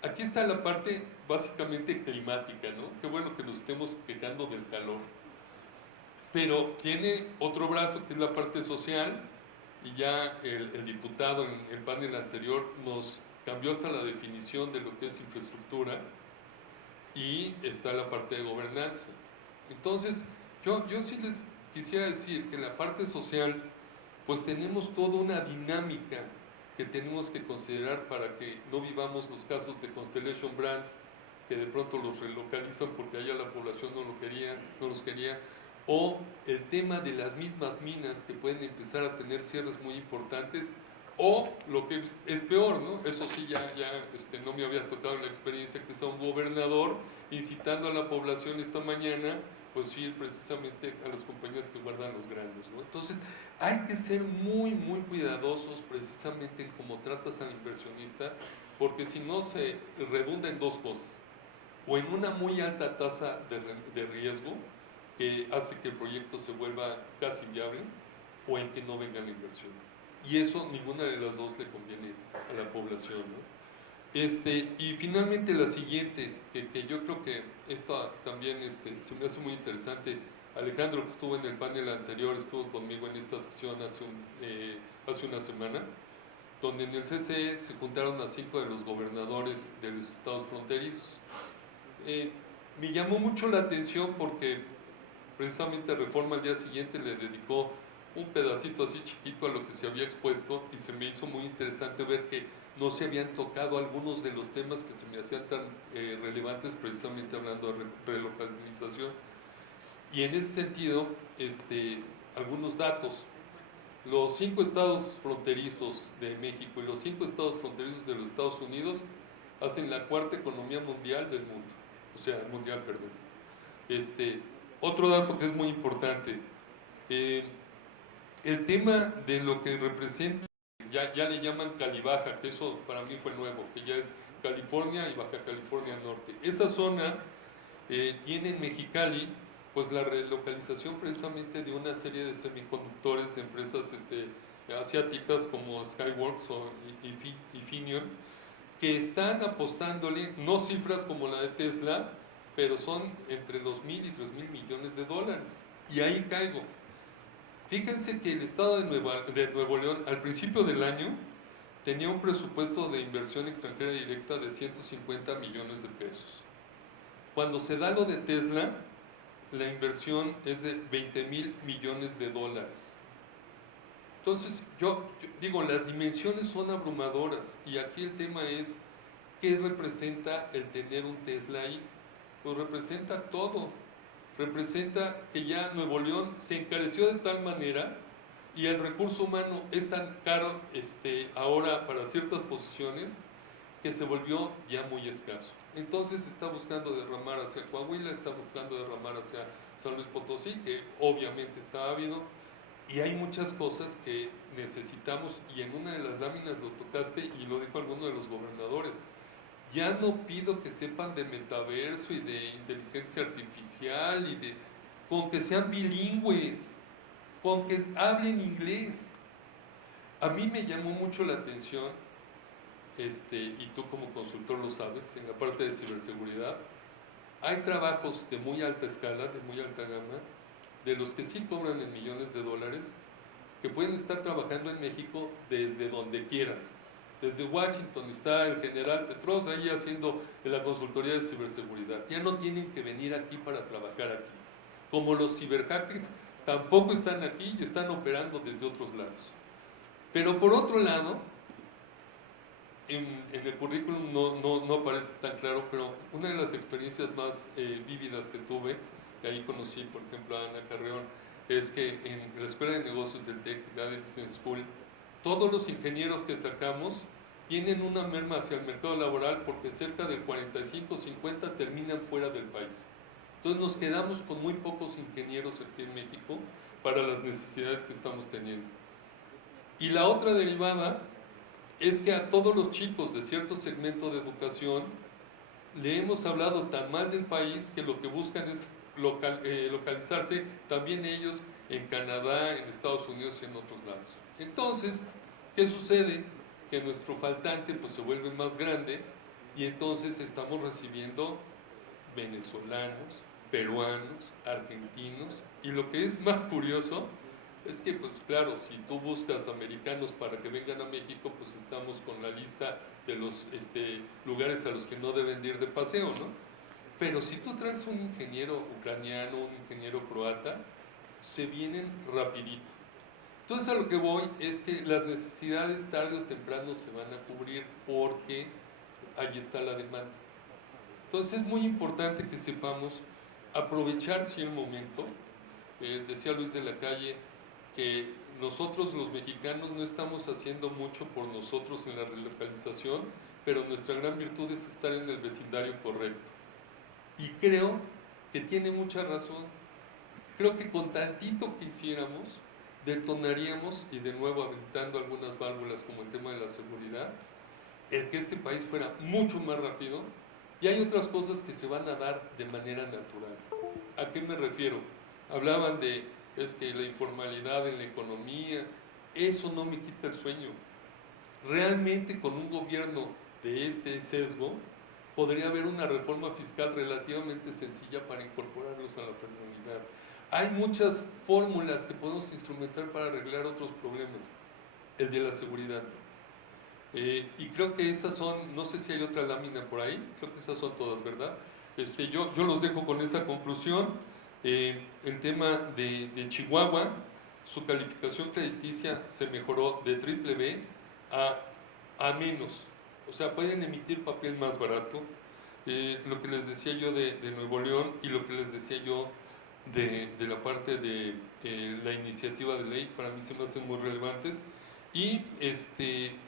Aquí está la parte básicamente climática, ¿no? Qué bueno que nos estemos quejando del calor, pero tiene otro brazo que es la parte social, y ya el diputado en el panel anterior nos cambió hasta la definición de lo que es infraestructura, y está la parte de gobernanza. Entonces, yo sí les quisiera decir que en la parte social, pues tenemos toda una dinámica que tenemos que considerar para que no vivamos los casos de Constellation Brands, que de pronto los relocalizan porque allá la población no los quería, o el tema de las mismas minas que pueden empezar a tener cierres muy importantes, o lo que es peor, ¿no? Eso sí ya no me había tocado en la experiencia, que sea un gobernador incitando a la población esta mañana pues ir precisamente a las compañías que guardan los granos, ¿no? Entonces hay que ser muy cuidadosos precisamente en cómo tratas al inversionista, porque si no se redunda en dos cosas: o en una muy alta tasa de riesgo que hace que el proyecto se vuelva casi inviable, o en que no venga la inversión, y eso ninguna de las dos le conviene a la población, ¿no? Y finalmente la siguiente, que yo creo que esta también se me hace muy interesante. Alejandro, que estuvo en el panel anterior, estuvo conmigo en esta sesión hace una semana, donde en el CCE se juntaron a 5 de los gobernadores de los estados fronterizos. Me llamó mucho la atención porque precisamente Reforma al día siguiente le dedicó un pedacito así chiquito a lo que se había expuesto, y se me hizo muy interesante ver que no se habían tocado algunos de los temas que se me hacían tan relevantes, precisamente hablando de relocalización. Y en ese sentido, algunos datos: los 5 estados fronterizos de México y los 5 estados fronterizos de los Estados Unidos hacen la cuarta economía mundial del mundo, o sea, mundial, perdón. Otro dato que es muy importante, el tema de lo que representa ya le llaman Calibaja, que eso para mí fue nuevo, que ya es California y Baja California Norte. Esa zona tiene en Mexicali pues la relocalización precisamente de una serie de semiconductores de empresas asiáticas como Skyworks o Infineon, que están apostándole, no cifras como la de Tesla, pero son entre 2.000 y 3.000 millones de dólares. Y ahí caigo. Fíjense que el estado de Nuevo León al principio del año tenía un presupuesto de inversión extranjera directa de 150 millones de pesos. Cuando se da lo de Tesla, la inversión es de 20.000 millones de dólares. Entonces, yo digo, las dimensiones son abrumadoras y aquí el tema es, ¿qué representa el tener un Tesla ahí? Pues representa todo. Representa que ya Nuevo León se encareció de tal manera y el recurso humano es tan caro ahora para ciertas posiciones que se volvió ya muy escaso. Entonces está buscando derramar hacia Coahuila, está buscando derramar hacia San Luis Potosí, que obviamente está ávido, y hay muchas cosas que necesitamos, y en una de las láminas lo tocaste y lo dijo alguno de los gobernadores. Ya no pido que sepan de metaverso y de inteligencia artificial con que sean bilingües, con que hablen inglés. A mí me llamó mucho la atención, y tú como consultor lo sabes, en la parte de ciberseguridad, hay trabajos de muy alta escala, de muy alta gama, de los que sí cobran en millones de dólares, que pueden estar trabajando en México desde donde quieran. Desde Washington está el general Petros ahí haciendo la consultoría de ciberseguridad. Ya no tienen que venir aquí para trabajar aquí. Como los ciberhackers tampoco están aquí y están operando desde otros lados. Pero por otro lado, en el currículum no aparece tan claro, pero una de las experiencias más vívidas que tuve, y ahí conocí por ejemplo a Ana Carreón, es que en la Escuela de Negocios del TEC, la de Business School, todos los ingenieros que sacamos tienen una merma hacia el mercado laboral porque cerca del 45-50 terminan fuera del país. Entonces nos quedamos con muy pocos ingenieros aquí en México para las necesidades que estamos teniendo. Y la otra derivada es que a todos los chicos de cierto segmento de educación le hemos hablado tan mal del país que lo que buscan es localizarse también ellos en Canadá, en Estados Unidos y en otros lados. Entonces, ¿qué sucede? Que nuestro faltante pues se vuelve más grande y entonces estamos recibiendo venezolanos, peruanos, argentinos, y lo que es más curioso es que pues claro, si tú buscas americanos para que vengan a México, pues estamos con la lista de los lugares a los que no deben ir de paseo, ¿no? Pero si tú traes un ingeniero ucraniano, un ingeniero croata, se vienen rapidito. Entonces a lo que voy es que las necesidades tarde o temprano se van a cubrir porque ahí está la demanda. Entonces es muy importante que sepamos aprovechar sí el momento. Decía Luis de la Calle que nosotros los mexicanos no estamos haciendo mucho por nosotros en la relocalización, pero nuestra gran virtud es estar en el vecindario correcto. Y creo que tiene mucha razón. Creo que con tantito que hiciéramos, detonaríamos, y de nuevo habilitando algunas válvulas como el tema de la seguridad, el que este país fuera mucho más rápido. Y hay otras cosas que se van a dar de manera natural. ¿A qué me refiero? Hablaban es que la informalidad en la economía, eso no me quita el sueño. Realmente con un gobierno de este sesgo, podría haber una reforma fiscal relativamente sencilla para incorporarlos a la formalidad. Hay muchas fórmulas que podemos instrumentar para arreglar otros problemas, el de la seguridad. Y creo que esas son, no sé si hay otra lámina por ahí, creo que esas son todas, ¿verdad? Yo los dejo con esa conclusión. El tema de Chihuahua, su calificación crediticia se mejoró de BBB a menos, o sea, pueden emitir papel más barato. Lo que les decía yo de Nuevo León y lo que les decía yo de la parte de la iniciativa de ley, para mí se me hacen muy relevantes. Y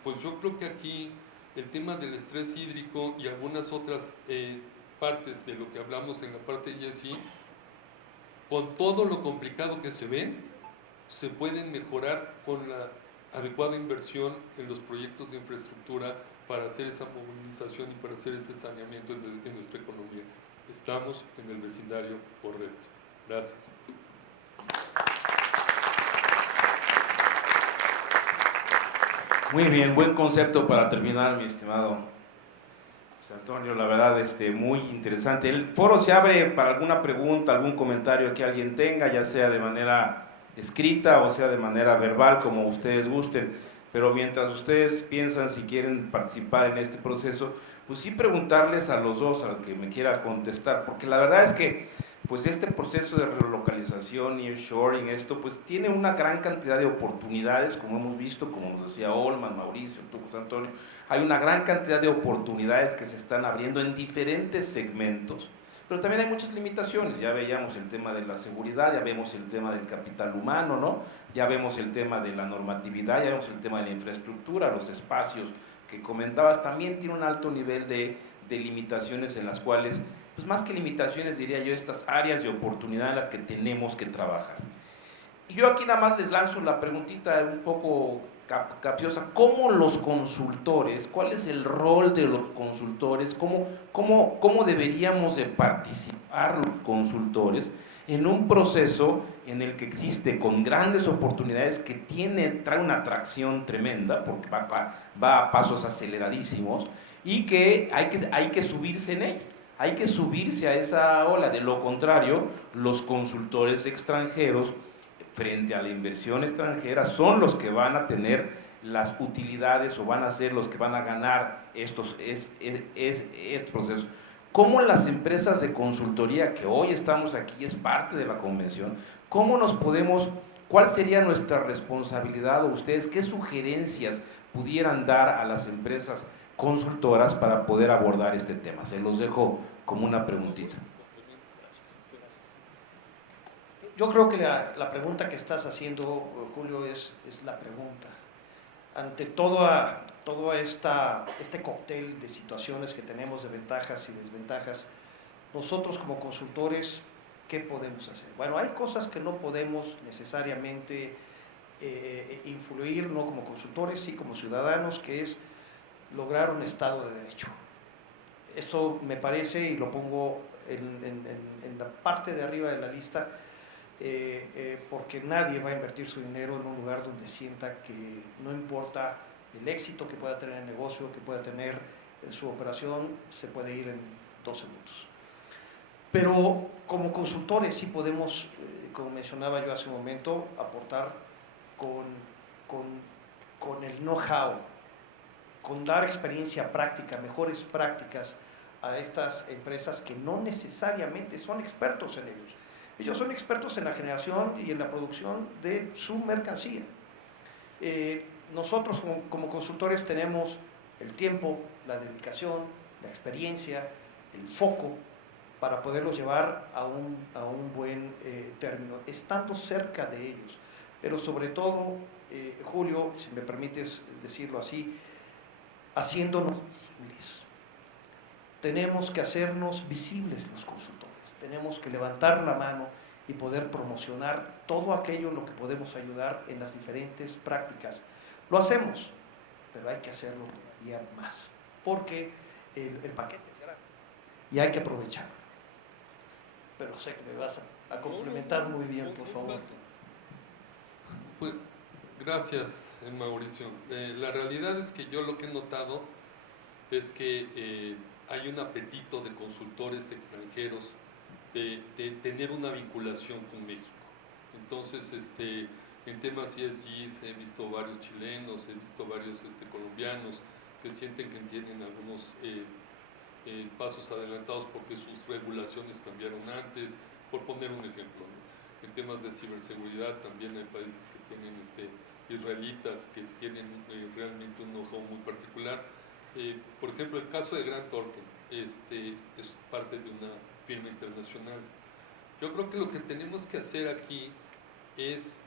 pues yo creo que aquí el tema del estrés hídrico y algunas otras partes de lo que hablamos en la parte de ESG, con todo lo complicado que se ven, se pueden mejorar con la adecuada inversión en los proyectos de infraestructura para hacer esa movilización y para hacer ese saneamiento en nuestra economía. Estamos en el vecindario correcto. Gracias. Muy bien, buen concepto para terminar, mi estimado José Antonio, la verdad, muy interesante. El foro se abre para alguna pregunta, algún comentario que alguien tenga, ya sea de manera escrita o sea de manera verbal, como ustedes gusten. Pero mientras ustedes piensan si quieren participar en este proceso, pues sí preguntarles a los dos, al que me quiera contestar, porque la verdad es que pues este proceso de relocalización, nearshoring, esto pues tiene una gran cantidad de oportunidades, como hemos visto, como nos decía Olman, Mauricio, tú, José Antonio, hay una gran cantidad de oportunidades que se están abriendo en diferentes segmentos, pero también hay muchas limitaciones. Ya veíamos el tema de la seguridad, ya vemos el tema del capital humano, ¿no? Ya vemos el tema de la normatividad, ya vemos el tema de la infraestructura, los espacios que comentabas, también tiene un alto nivel de limitaciones en las cuales, pues más que limitaciones diría yo, estas áreas de oportunidad en las que tenemos que trabajar. Y yo aquí nada más les lanzo la preguntita un poco capciosa: ¿cómo los consultores, cuál es el rol de los consultores, cómo deberíamos de participar los consultores en un proceso en el que existe con grandes oportunidades, que trae una atracción tremenda, porque va a pasos aceleradísimos, y que hay que subirse en él? Hay que subirse a esa ola. De lo contrario, los consultores extranjeros, frente a la inversión extranjera, son los que van a tener las utilidades o van a ser los que van a ganar estos procesos. ¿Cómo las empresas de consultoría, que hoy estamos aquí, es parte de la convención, cuál sería nuestra responsabilidad, o ustedes qué sugerencias pudieran dar a las empresas consultoras para poder abordar este tema? Se los dejo como una preguntita. Yo creo que la pregunta que estás haciendo, Julio, es la pregunta. Ante todo este cóctel de situaciones que tenemos, de ventajas y desventajas, nosotros como consultores, ¿qué podemos hacer? Bueno, hay cosas que no podemos necesariamente influir, no como consultores, sí como ciudadanos, que es lograr un Estado de Derecho. Esto me parece, y lo pongo en la parte de arriba de la lista, porque nadie va a invertir su dinero en un lugar donde sienta que no importa el éxito que pueda tener el negocio, que pueda tener su operación, se puede ir en 2 segundos. Pero como consultores sí podemos, como mencionaba yo hace un momento, aportar con el know-how, con dar experiencia práctica, mejores prácticas a estas empresas que no necesariamente son expertos en ellos. Ellos son expertos en la generación y en la producción de su mercancía. Nosotros como consultores tenemos el tiempo, la dedicación, la experiencia, el foco para poderlos llevar a un buen término, estando cerca de ellos. Pero sobre todo, Julio, si me permites decirlo así, haciéndonos visibles. Tenemos que hacernos visibles los consultores, tenemos que levantar la mano y poder promocionar todo aquello en lo que podemos ayudar en las diferentes prácticas. Lo hacemos, pero hay que hacerlo todavía más, porque el paquete es grande y hay que aprovecharlo. Pero sé que me vas a complementar muy bien, por favor. Pues, gracias, Mauricio. La realidad es que yo lo que he notado es que hay un apetito de consultores extranjeros de tener una vinculación con México. Entonces, en temas ESG he visto varios chilenos, he visto varios colombianos que sienten que tienen algunos pasos adelantados porque sus regulaciones cambiaron antes, por poner un ejemplo, ¿no? En temas de ciberseguridad también hay países que tienen israelitas que tienen realmente un know-how muy particular. Por ejemplo, el caso de Grant Thornton es parte de una firma internacional. Yo creo que lo que tenemos que hacer aquí es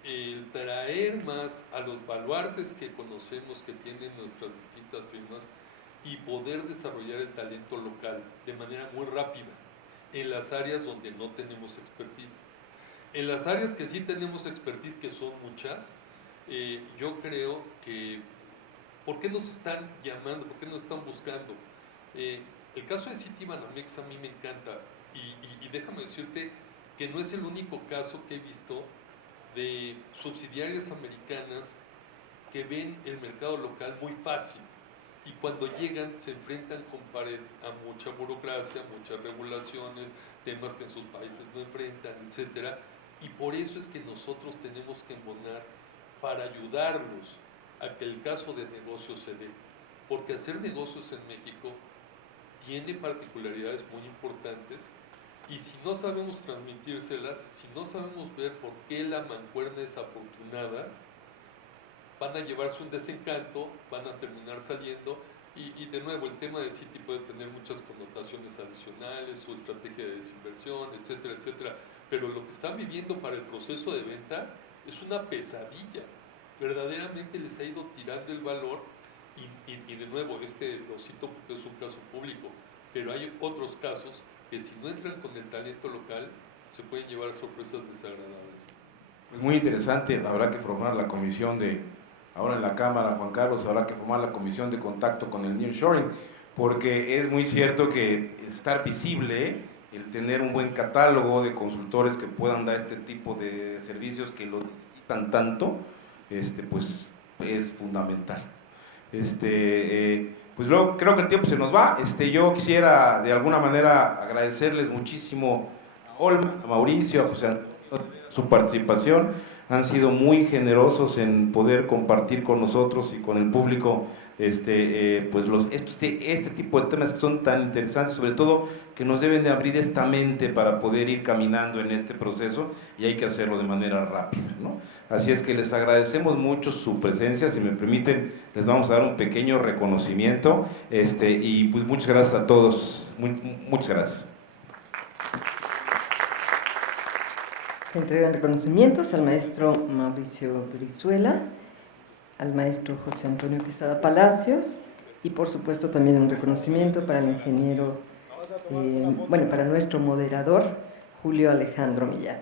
traer más a los baluartes que conocemos que tienen nuestras distintas firmas y poder desarrollar el talento local de manera muy rápida en las áreas donde no tenemos expertise. En las áreas que sí tenemos expertise, que son muchas, yo creo que, ¿por qué nos están llamando? ¿Por qué nos están buscando? El caso de Citibanamex a mí me encanta y déjame decirte que no es el único caso que he visto de subsidiarias americanas que ven el mercado local muy fácil y cuando llegan se enfrentan con pared a mucha burocracia, muchas regulaciones, temas que en sus países no enfrentan, etcétera, y por eso es que nosotros tenemos que embonar para ayudarlos a que el caso de negocio se dé, porque hacer negocios en México tiene particularidades muy importantes y si no sabemos transmitírselas, si no sabemos ver por qué la mancuerna es afortunada, van a llevarse un desencanto, van a terminar saliendo y de nuevo el tema de Citi puede tener muchas connotaciones adicionales, su estrategia de desinversión, etcétera, etcétera, pero lo que están viviendo para el proceso de venta es una pesadilla, verdaderamente les ha ido tirando el valor y de nuevo lo cito porque es un caso público, pero hay otros casos que si no entran con el talento local se pueden llevar sorpresas desagradables. Pues muy interesante, habrá que formar la comisión ahora en la Cámara, Juan Carlos, habrá que formar la comisión de contacto con el nearshoring, porque es muy cierto que estar visible, el tener un buen catálogo de consultores que puedan dar este tipo de servicios que lo necesitan tanto, pues es fundamental. Pues luego creo que el tiempo se nos va. Yo quisiera de alguna manera agradecerles muchísimo a Olma, a Mauricio, a José Antonio, su participación. Han sido muy generosos en poder compartir con nosotros y con el público pues este tipo de temas que son tan interesantes, sobre todo que nos deben de abrir esta mente para poder ir caminando en este proceso y hay que hacerlo de manera rápida, ¿no? Así es que les agradecemos mucho su presencia. Si me permiten, les vamos a dar un pequeño reconocimiento y pues muchas gracias a todos, muchas gracias. Se entregan reconocimientos al maestro Mauricio Brizuela, al maestro José Antonio Quesada Palacios y por supuesto también un reconocimiento para el ingeniero, para nuestro moderador Julio Alejandro Millán.